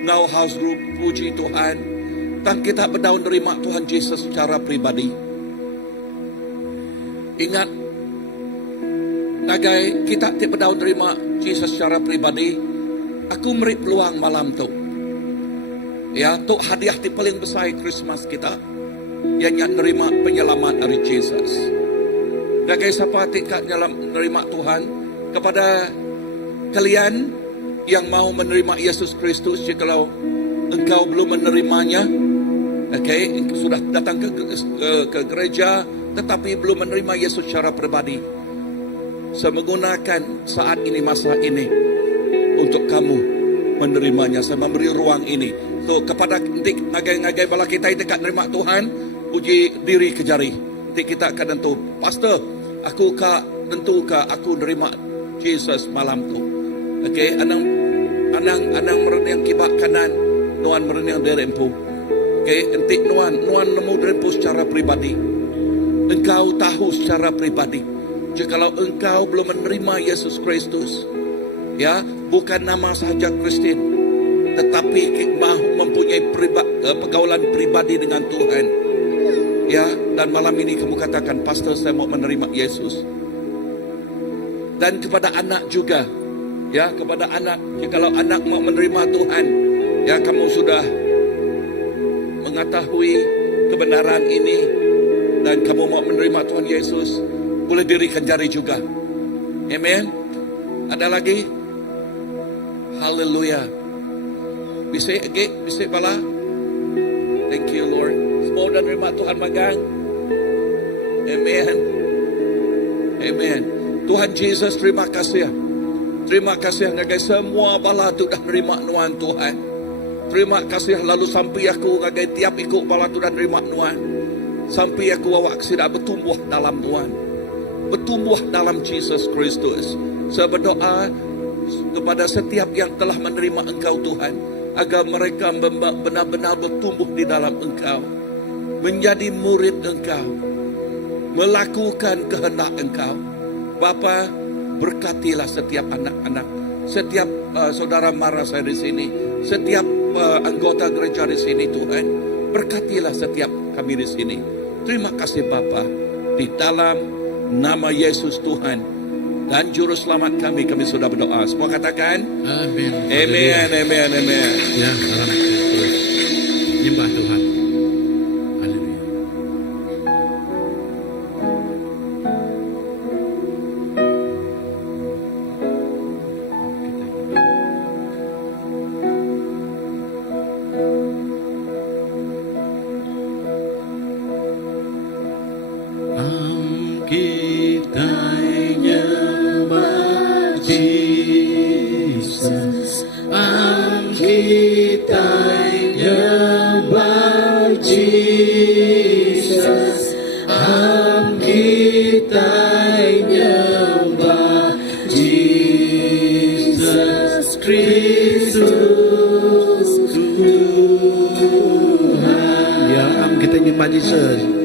now house group puji Tuhan, dan kita berdaun nerima Tuhan Yesus secara pribadi. Ingat nagai kita tidak berdaun nerima Yesus secara pribadi, aku beri peluang malam tu. Ya, tu hadiah ti paling besar Christmas kita yang nerima penyelamat dari Yesus. Nagai siapa tidak menerima Tuhan, kepada kalian yang mau menerima Yesus Kristus, jikalau engkau belum menerimanya, okay, sudah datang ke gereja tetapi belum menerima Yesus secara pribadi, saya menggunakan saat ini, masa ini untuk kamu menerimanya. Saya memberi ruang ini. So kepada ngagai-ngagai bala kita yang dekat menerima Tuhan, uji diri ke jari. Nanti kita akan tentu, Pastor, aku aku nerima Jesus malam tu. Okay, anang merenang kibak kanan, Nuan merenang derempu. Okay, entik Nuan nemu derempu secara pribadi. Engkau tahu secara pribadi. Jikalau engkau belum menerima Yesus Kristus, ya, bukan nama sahaja Kristen, tetapi mahu mempunyai pergaulan pribadi dengan Tuhan. Ya, dan malam ini kamu katakan, Pastor, saya mau menerima Yesus. Dan kepada anak juga, ya, kepada anak, jikalau anak mau menerima Tuhan, ya, kamu sudah mengetahui kebenaran ini dan kamu mau menerima Tuhan Yesus, boleh dirikan jari juga. Amen. Ada lagi? Haleluya. Bisa bala. Thank you, Lord. Semua dan terima Tuhan magang. Amen. Amen. Tuhan Yesus, terima kasih. Terima kasih ngagai semua bala tu dah terima nuan Tuhan. Terima kasih lalu sampai aku ngagai tiap ikut bala tu dah terima nuan. Sampai aku awak sudah bertumbuh dalam Tuhan. Bertumbuh dalam Yesus Kristus. Saya berdoa kepada setiap yang telah menerima Engkau Tuhan, agar mereka benar-benar bertumbuh di dalam Engkau, menjadi murid Engkau, melakukan kehendak Engkau. Bapa, berkatilah setiap anak-anak, setiap saudara Mara saya di sini, setiap anggota gereja di sini Tuhan. Berkatilah setiap kami di sini. Terima kasih Bapa, di dalam nama Yesus Tuhan dan Juru Selamat kami sudah berdoa. Semua katakan Amin. amen, amen, amen. Ya, salam Kristus. Nyembah Tuhan. Haleluya. Kita nyembah Jesus. Kita nyembah Jesus. Kita nyembah Jesus Kristus Tuhan. Ya, kita nyembah Jesus.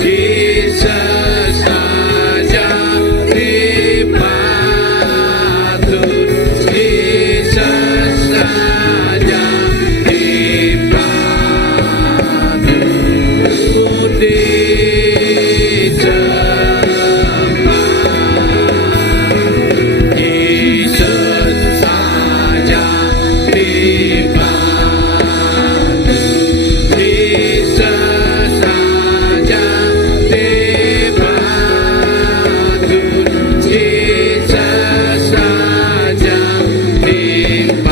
Jesus saja dipatut, Jesus saja dipatut disembah. Jesus saja dipatut, Jesus saja dipatut, Jesus saja dipatut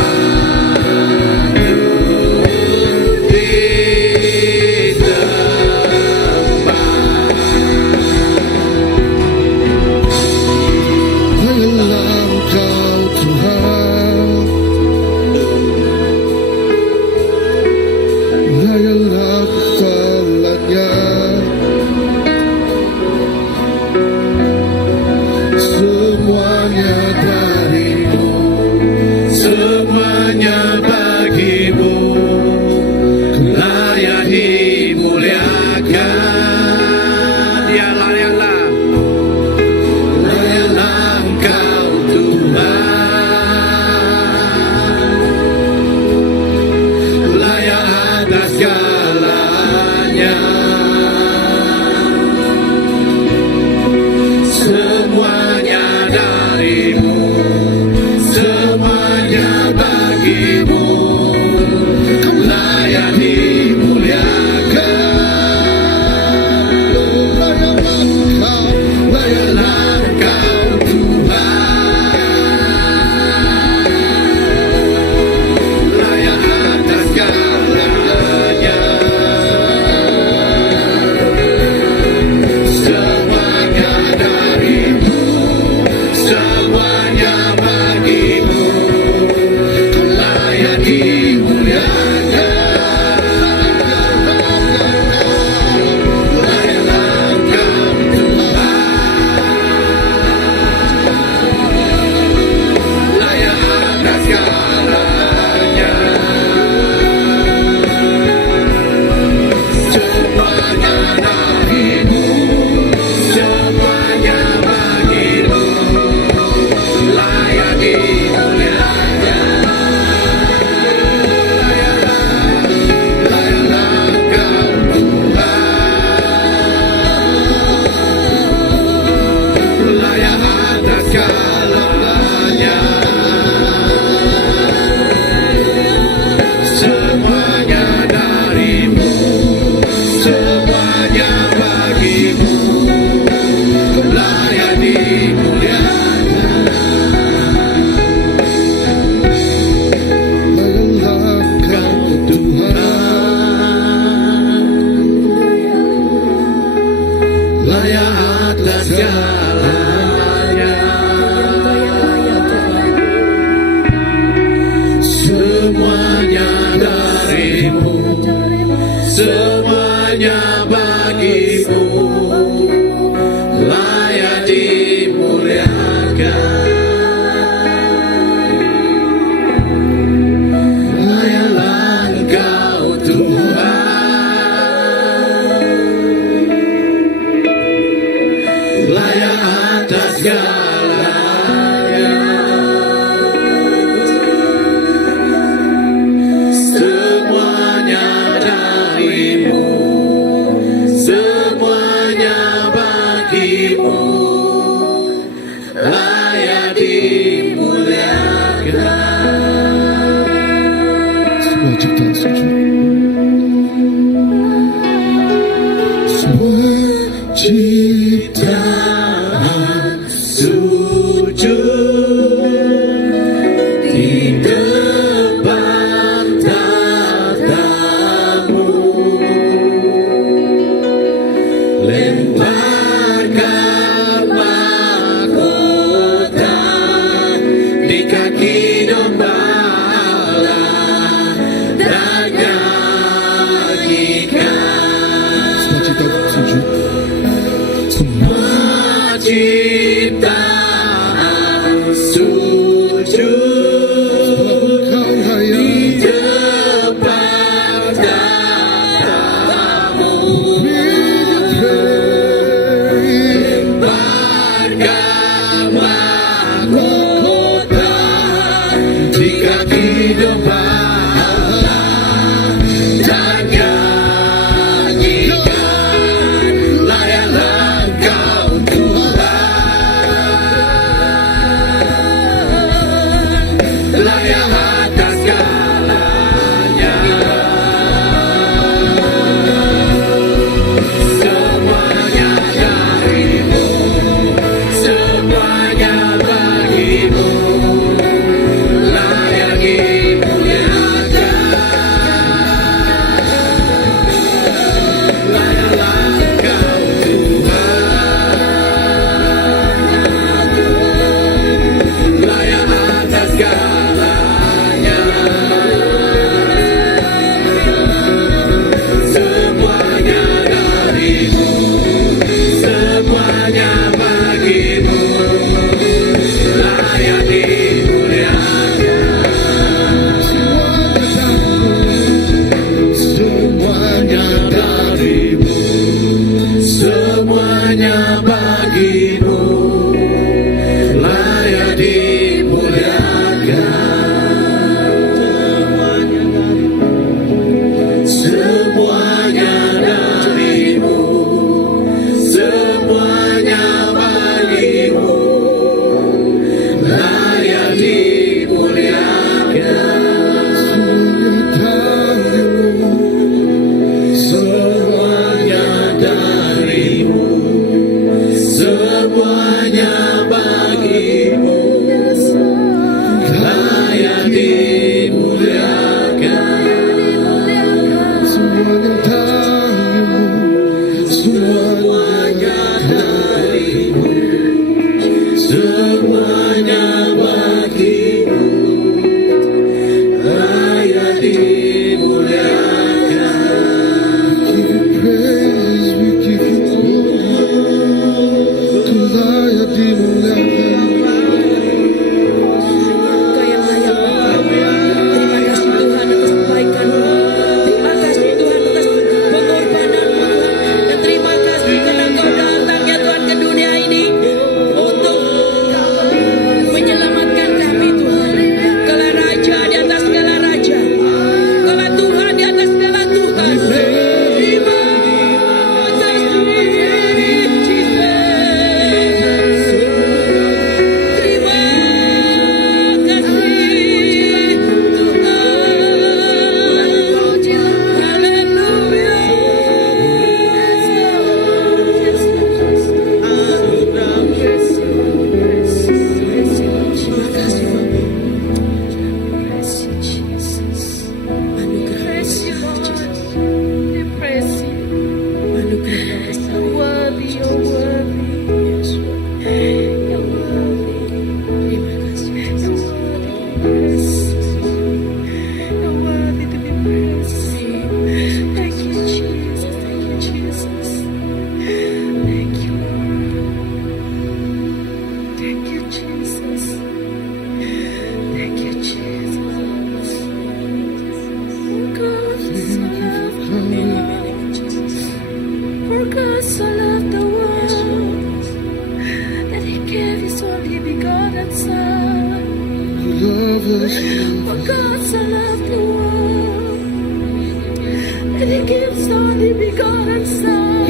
disembah. Hanyalah Engkau Tuhan, hanyalah kekalannya, semuanya darimu, Semuanya bagimu, layak dimuliakan. Ya layaklah, layaklah Engkau Tuhan, layak atas segalanya. Semuanya darimu, semuanya bagimu, layak dimuliakan. Layaklah Engkau Tuhan, layak atas segalanya. Semuanya darimu, semuanya bagimu, layak dimuliakan. Layaklah Engkau Tuhan, layak atas segalanya. Semuanya darimu, semuanya bagimu, layak dimuliakan. Layaklah Engkau Tuhan, layak atas segalanya. Semuanya darimu, semuanya bagimu, layak dimuliakan. hanyalah Engkau Tuhan, Layak atas segalanya. Semuanya darimu, semuanya bagimu, layak dimuliakan. Layaklah Engkau Tuhan, layak atas segalanya. Semuanya darimu, semuanya bagimu, layak dimuliakan. semua ciptaan sujud, semua Ciptaan sujud di depan tatamu, lemparkan mahkota di kaki gembala dan nyanyikan. semua ciptaan sujud, Semua ciptaan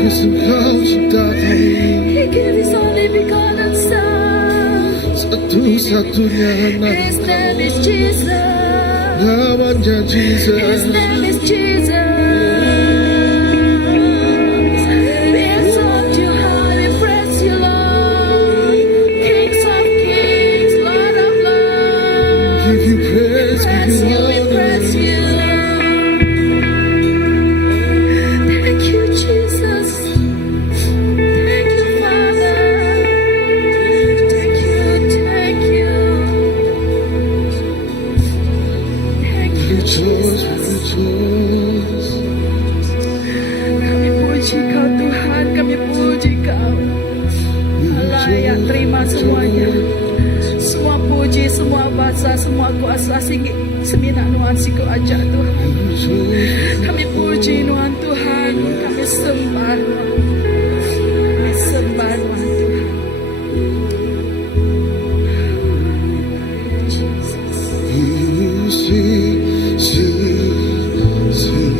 Yesus Engkau cintai, He gave His only begotten Son. satu-satunya anak His name is Jesus. namanya His Jesus. name is Jesus. We exalt you high, we praise you, Lord. Kings of kings, Lord of lords. Give you praise, give Praise you you, we honor. praise you. Thank you, Jesus. Thank you, Father. Thank you, thank you. Thank you, Rejoice, Jesus. rejoice. Kami puji kau Tuhan, kami puji kau. Layak terima semuanya. Semua puji, semua bahasa, semua kuasa semina Nuhan siku aja Tuhan. Kami puji Nuhan Tuhan, kami sembah Nuhan. Kami sembah Nuhan Tuhan. Jesus. You sing, sing, sing.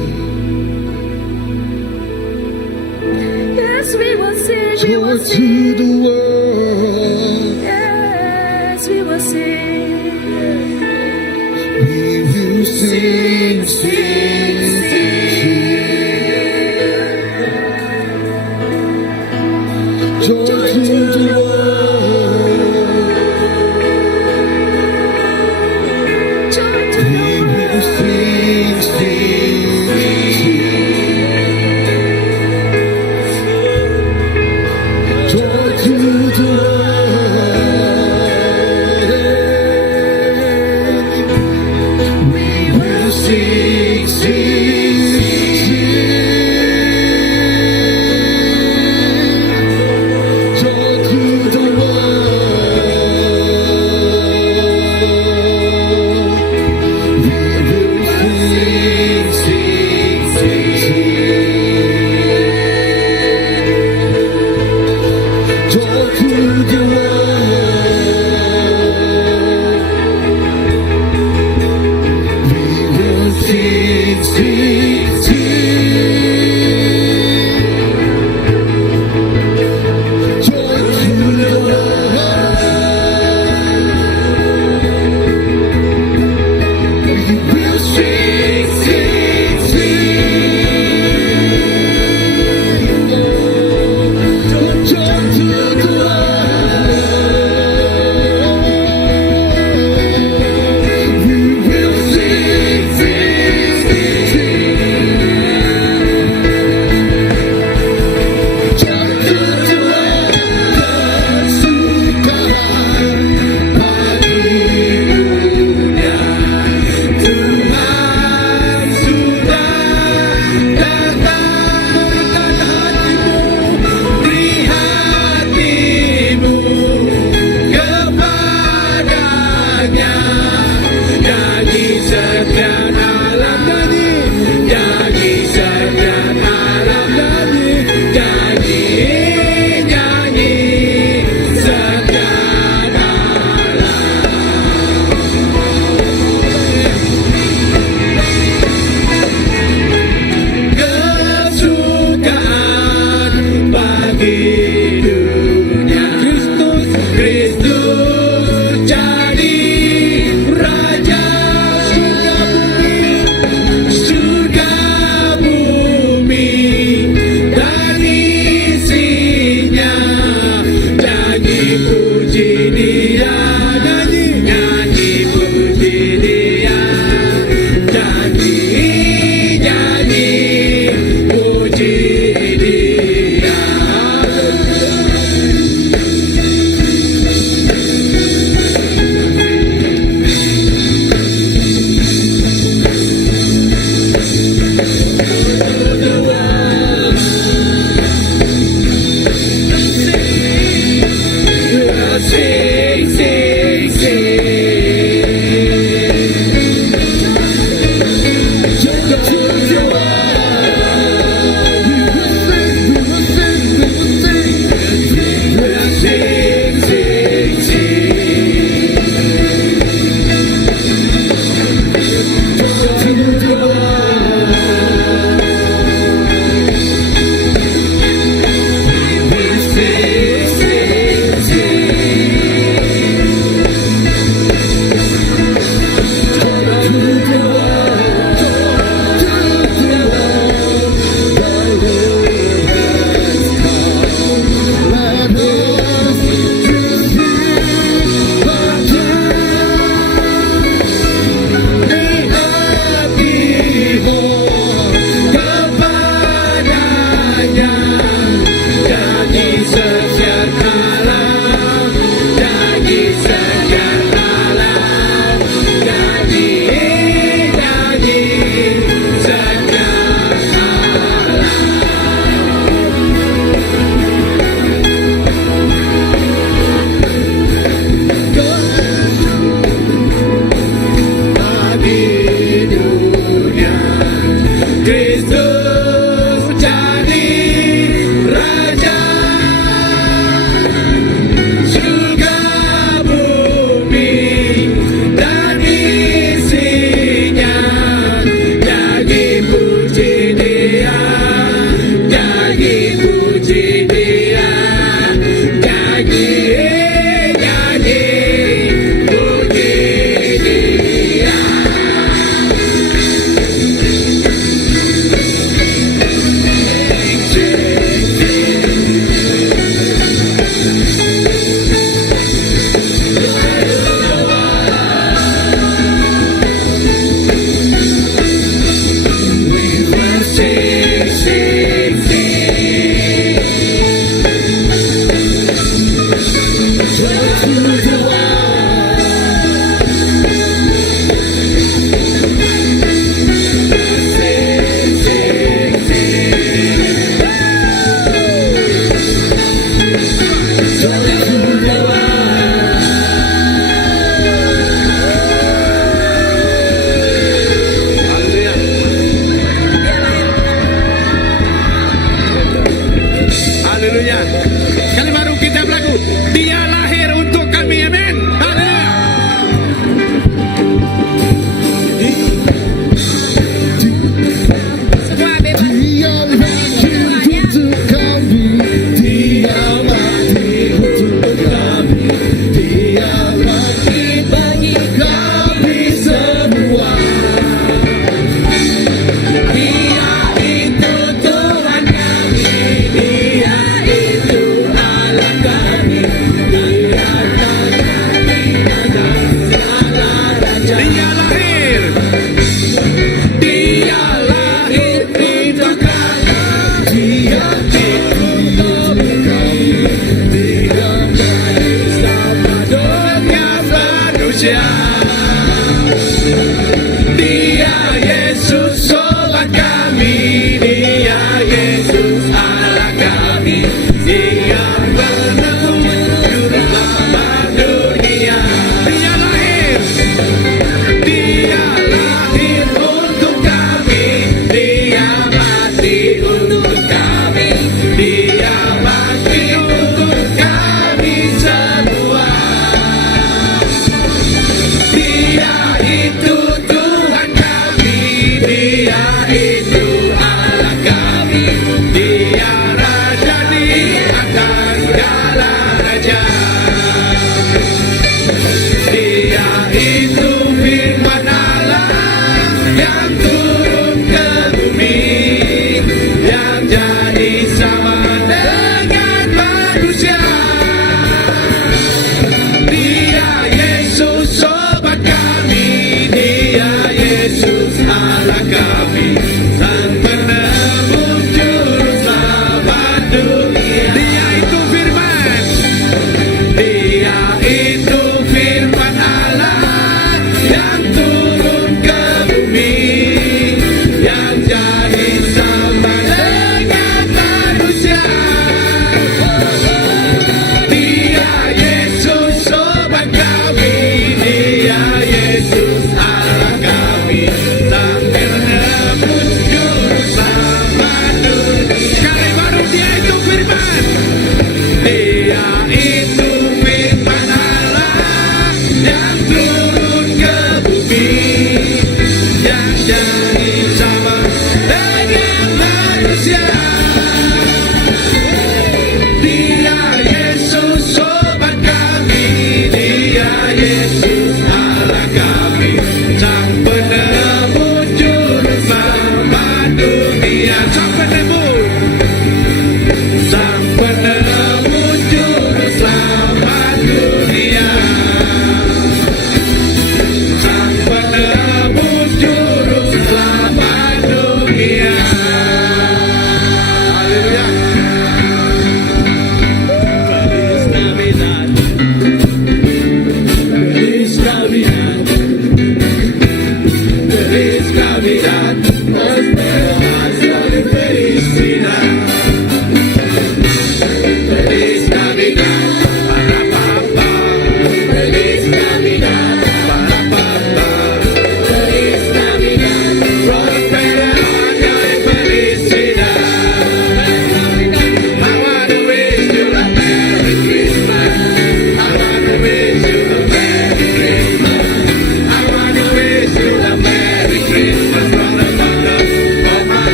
Yes, we will sing, we Joy will to sing. the world. Yes, we will sing. We will sing, sing, sing. Joy to the world. Joy to We the will sing, sing, sing. Joy to the world. We will sing, sing, sing. Joy to Haleluya. Kali baru kita berlagu. Dia lahir untuk kami. Amin. Haleluya. Semua bebas. Dia lahir untuk kami, Dia mati untuk kami, Dia mati bagi kami semua. Dia itu Tuhan kami, Dia itu Allah kami, Dia kami ada segala raja. Dia lahir. Dia lahir untuk kami, Dia untuk kami, Dia mati sama dengan manusia. Dia Yesus sobat kami, Dia Yesus Allah kami, Dia penebus juru selamat dunia. Dia lahir. Dia lahir untuk kami, Dia mati untuk kami, Dia mati untuk kami semua. Dia itu Tuhan kami, Dia itu Allah kami, Dia Raja di atas segala raja. Dia itu firman Allah yang turun ke bumi, yang jadi sama dengan manusia. Dia Yesus sobat kami, Dia Yesus Allah kami, Sang penebus juru selamat dunia. Dia itu firman. Dia itu firman Allah yang turun ke bumi, yang jadi sama dengan manusia. Dia Yesus sobat kami, Dia Yesus Allah kami, Sang penebus juru selamat dunia. Kali baru dia itu firman.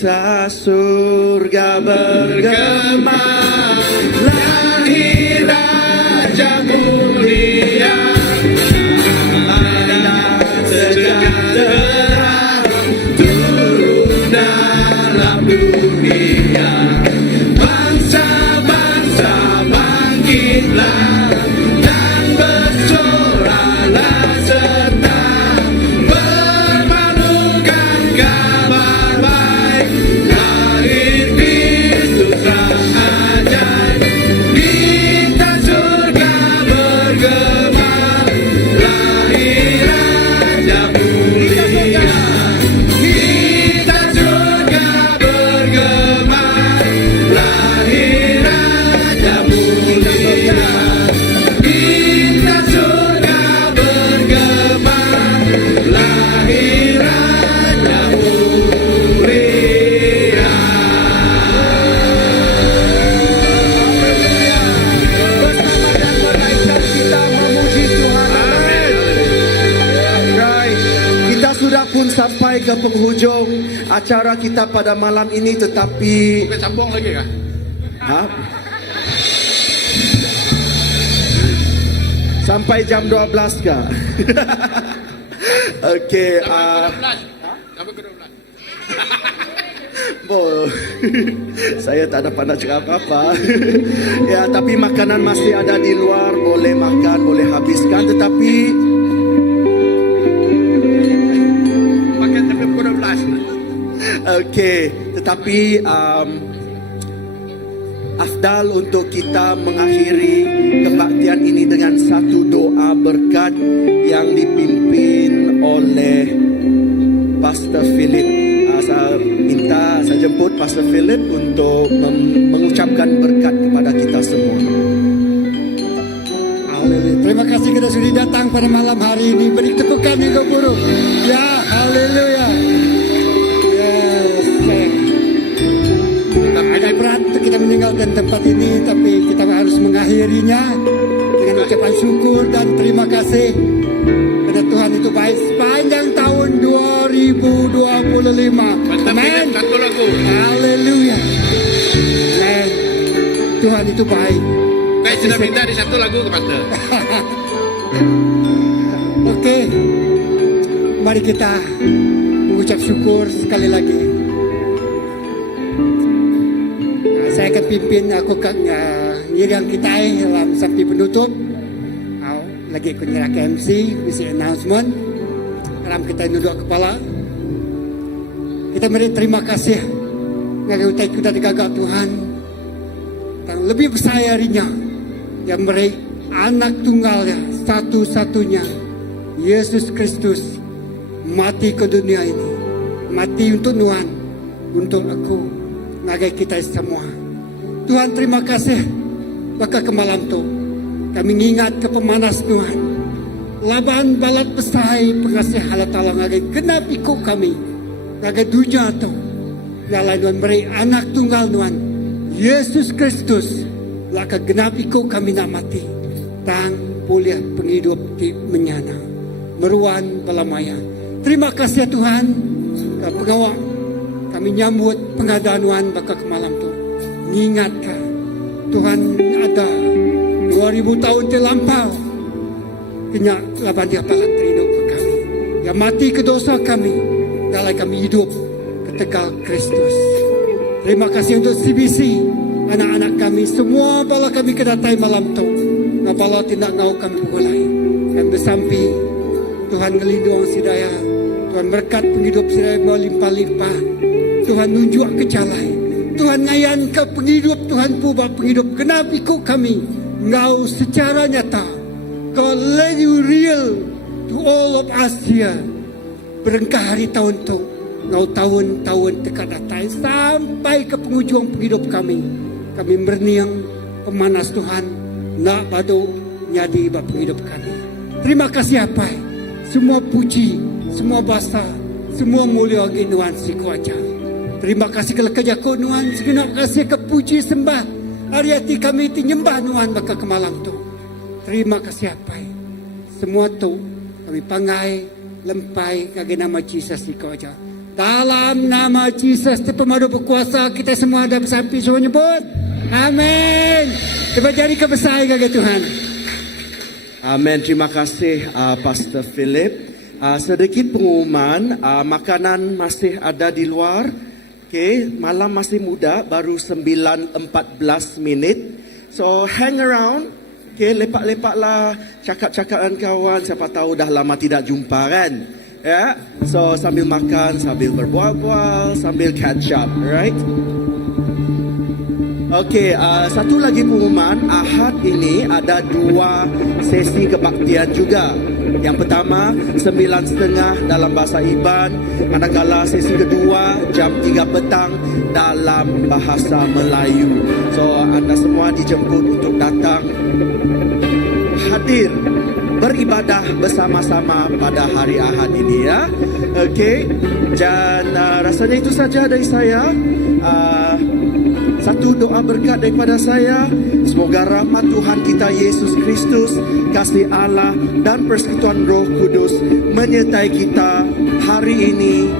Cinta surga bergema, Lahir Raja mulia, ada sejahtera turun dalam dunia. Bangsa-bangsa bangkitlah dan bersoralah serta bermanukan kabar baik. Lahir Kristus Sang Ajaib, kita surga bergema. Lahir Raja mulia, kita surga bergema. Lahir Raja mulia, kita surga bergema. Lahir Raja mulia. Bersama dan malaikat kita memuji Tuhan. Amin. Right. Kita sudah pun sampai ke penghujung acara kita pada malam ini, tetapi Bukan sambung lagi kah? ha? Sampai jam 12 kah? Okey, Sampai ke 12. saya tak dapat nak cakap apa-apa. Ya, tapi makanan masih ada di luar, boleh makan, boleh habiskan, tetapi Makan sampai pukul 12. okey, tetapi afdal untuk kita mengakhiri kebaktian ini dengan satu doa berkat yang dipimpin oleh Pastor Philip. Saya minta, saya jemput Pastor Philip untuk mengucapkan berkat kepada kita semua. Haleluya. Terima kasih kita sudah datang pada malam hari ini. Beri tepukan yang keburu. Ya, haleluya. Yes. Agak berat untuk kita meninggalkan tempat ini, tapi kita harus mengakhirinya dengan ucapan syukur dan terima kasih karena Tuhan itu baik sepanjang tahun 2025. Amin. Satu lagu. Haleluya. Amin. Tuhan itu baik. Baik, sudah minta di satu lagu ke Pastor. Oke, mari kita mengucap syukur sekali lagi. Saya akan pimpin aku akan nyirang kita dalam sampai penutup. Lagi aku nyerah ke MC, misi announcement. Dalam kita nunduk kepala. Kita beri terima kasih. Ngagai utai kita digagak Tuhan. Dan lebih besar harinya yang beri anak tunggalnya satu-satunya Yesus Kristus mati ke dunia ini, mati untuk Tuhan, untuk aku, ngagai kita semua. Tuhan terima kasih maka ke malam tu kami ingat ke pemanas Tuhan laban balat besai pengasih Allah Ta'ala ngagai genap ikut kami ngagai dunia tu ngalai Tuhan beri anak tunggal Tuhan Yesus Kristus laka genap ikut kami nak mati tang pulih penghidup di menyana meruan belamaya. Terima kasih Tuhan ke pengawal kami nyambut pengadaan Tuhan baka ke malam tu mengingatkan Tuhan ada 2000 tahun terlampau kena laban dia palat terhidup ke kami yang mati ke dosa kami dalam kami hidup ke tegal Kristus. Terima kasih untuk CBC anak-anak kami semua bala kami kedatai malam tu bala tidak ngau kami pulai dan bersampi Tuhan ngelindung sidaya Tuhan berkat penghidup sidaya melimpah-limpah Tuhan nunjuk ke jalan Tuhan ngayan ke penghidup Tuhan pubah penghidup kenapa ikut kami ngau secara nyata kau let you real to all of us here berengkah hari tahun tu ngau tahun-tahun dekat datang sampai ke penghujung penghidup kami berniang pemanas Tuhan nak badu nyadi bab penghidup kami. Terima kasih apa semua puji semua bahasa semua mulia bagi Tuhan si kuaca. Terima kasih kalau kejaku Tuhan, segenap kasih kepuji sembah. Hari hati kami itu nyembah Tuhan maka ke malam tu. Terima kasih apa. Semua tu kami pangai, lempai kaki nama Jesus di kau aja. Dalam nama Jesus, tu pemadu berkuasa, kita semua ada bersampi suruh nyebut. Amin. Kita jadi kebesaran bagi Tuhan. Amin. Terima kasih Pastor Philip. Sedikit pengumuman, makanan masih ada di luar. Okay, malam masih muda, baru 9:14 minit. So hang around. Okay, lepak-lepaklah, cakap-cakap dengan kawan. Siapa tahu dah lama tidak jumpa kan. Ya, so sambil makan, sambil berbual-bual, sambil catch up, right? Okey, satu lagi pengumuman, Ahad ini ada 2 sesi kebaktian juga. Yang pertama, 9.30 dalam bahasa Iban, manakala sesi kedua, jam 3 petang dalam bahasa Melayu. So, anda semua dijemput untuk datang hadir beribadah bersama-sama pada hari Ahad ini ya. Okey. Dan rasanya itu saja dari saya. Satu doa berkat daripada saya. Semoga rahmat Tuhan kita Yesus Kristus, kasih Allah dan persekutuan Roh Kudus menyertai kita hari ini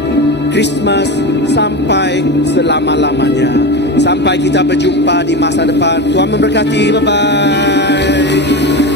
Christmas sampai selama-lamanya. Sampai kita berjumpa di masa depan. Tuhan memberkati. Bye-bye.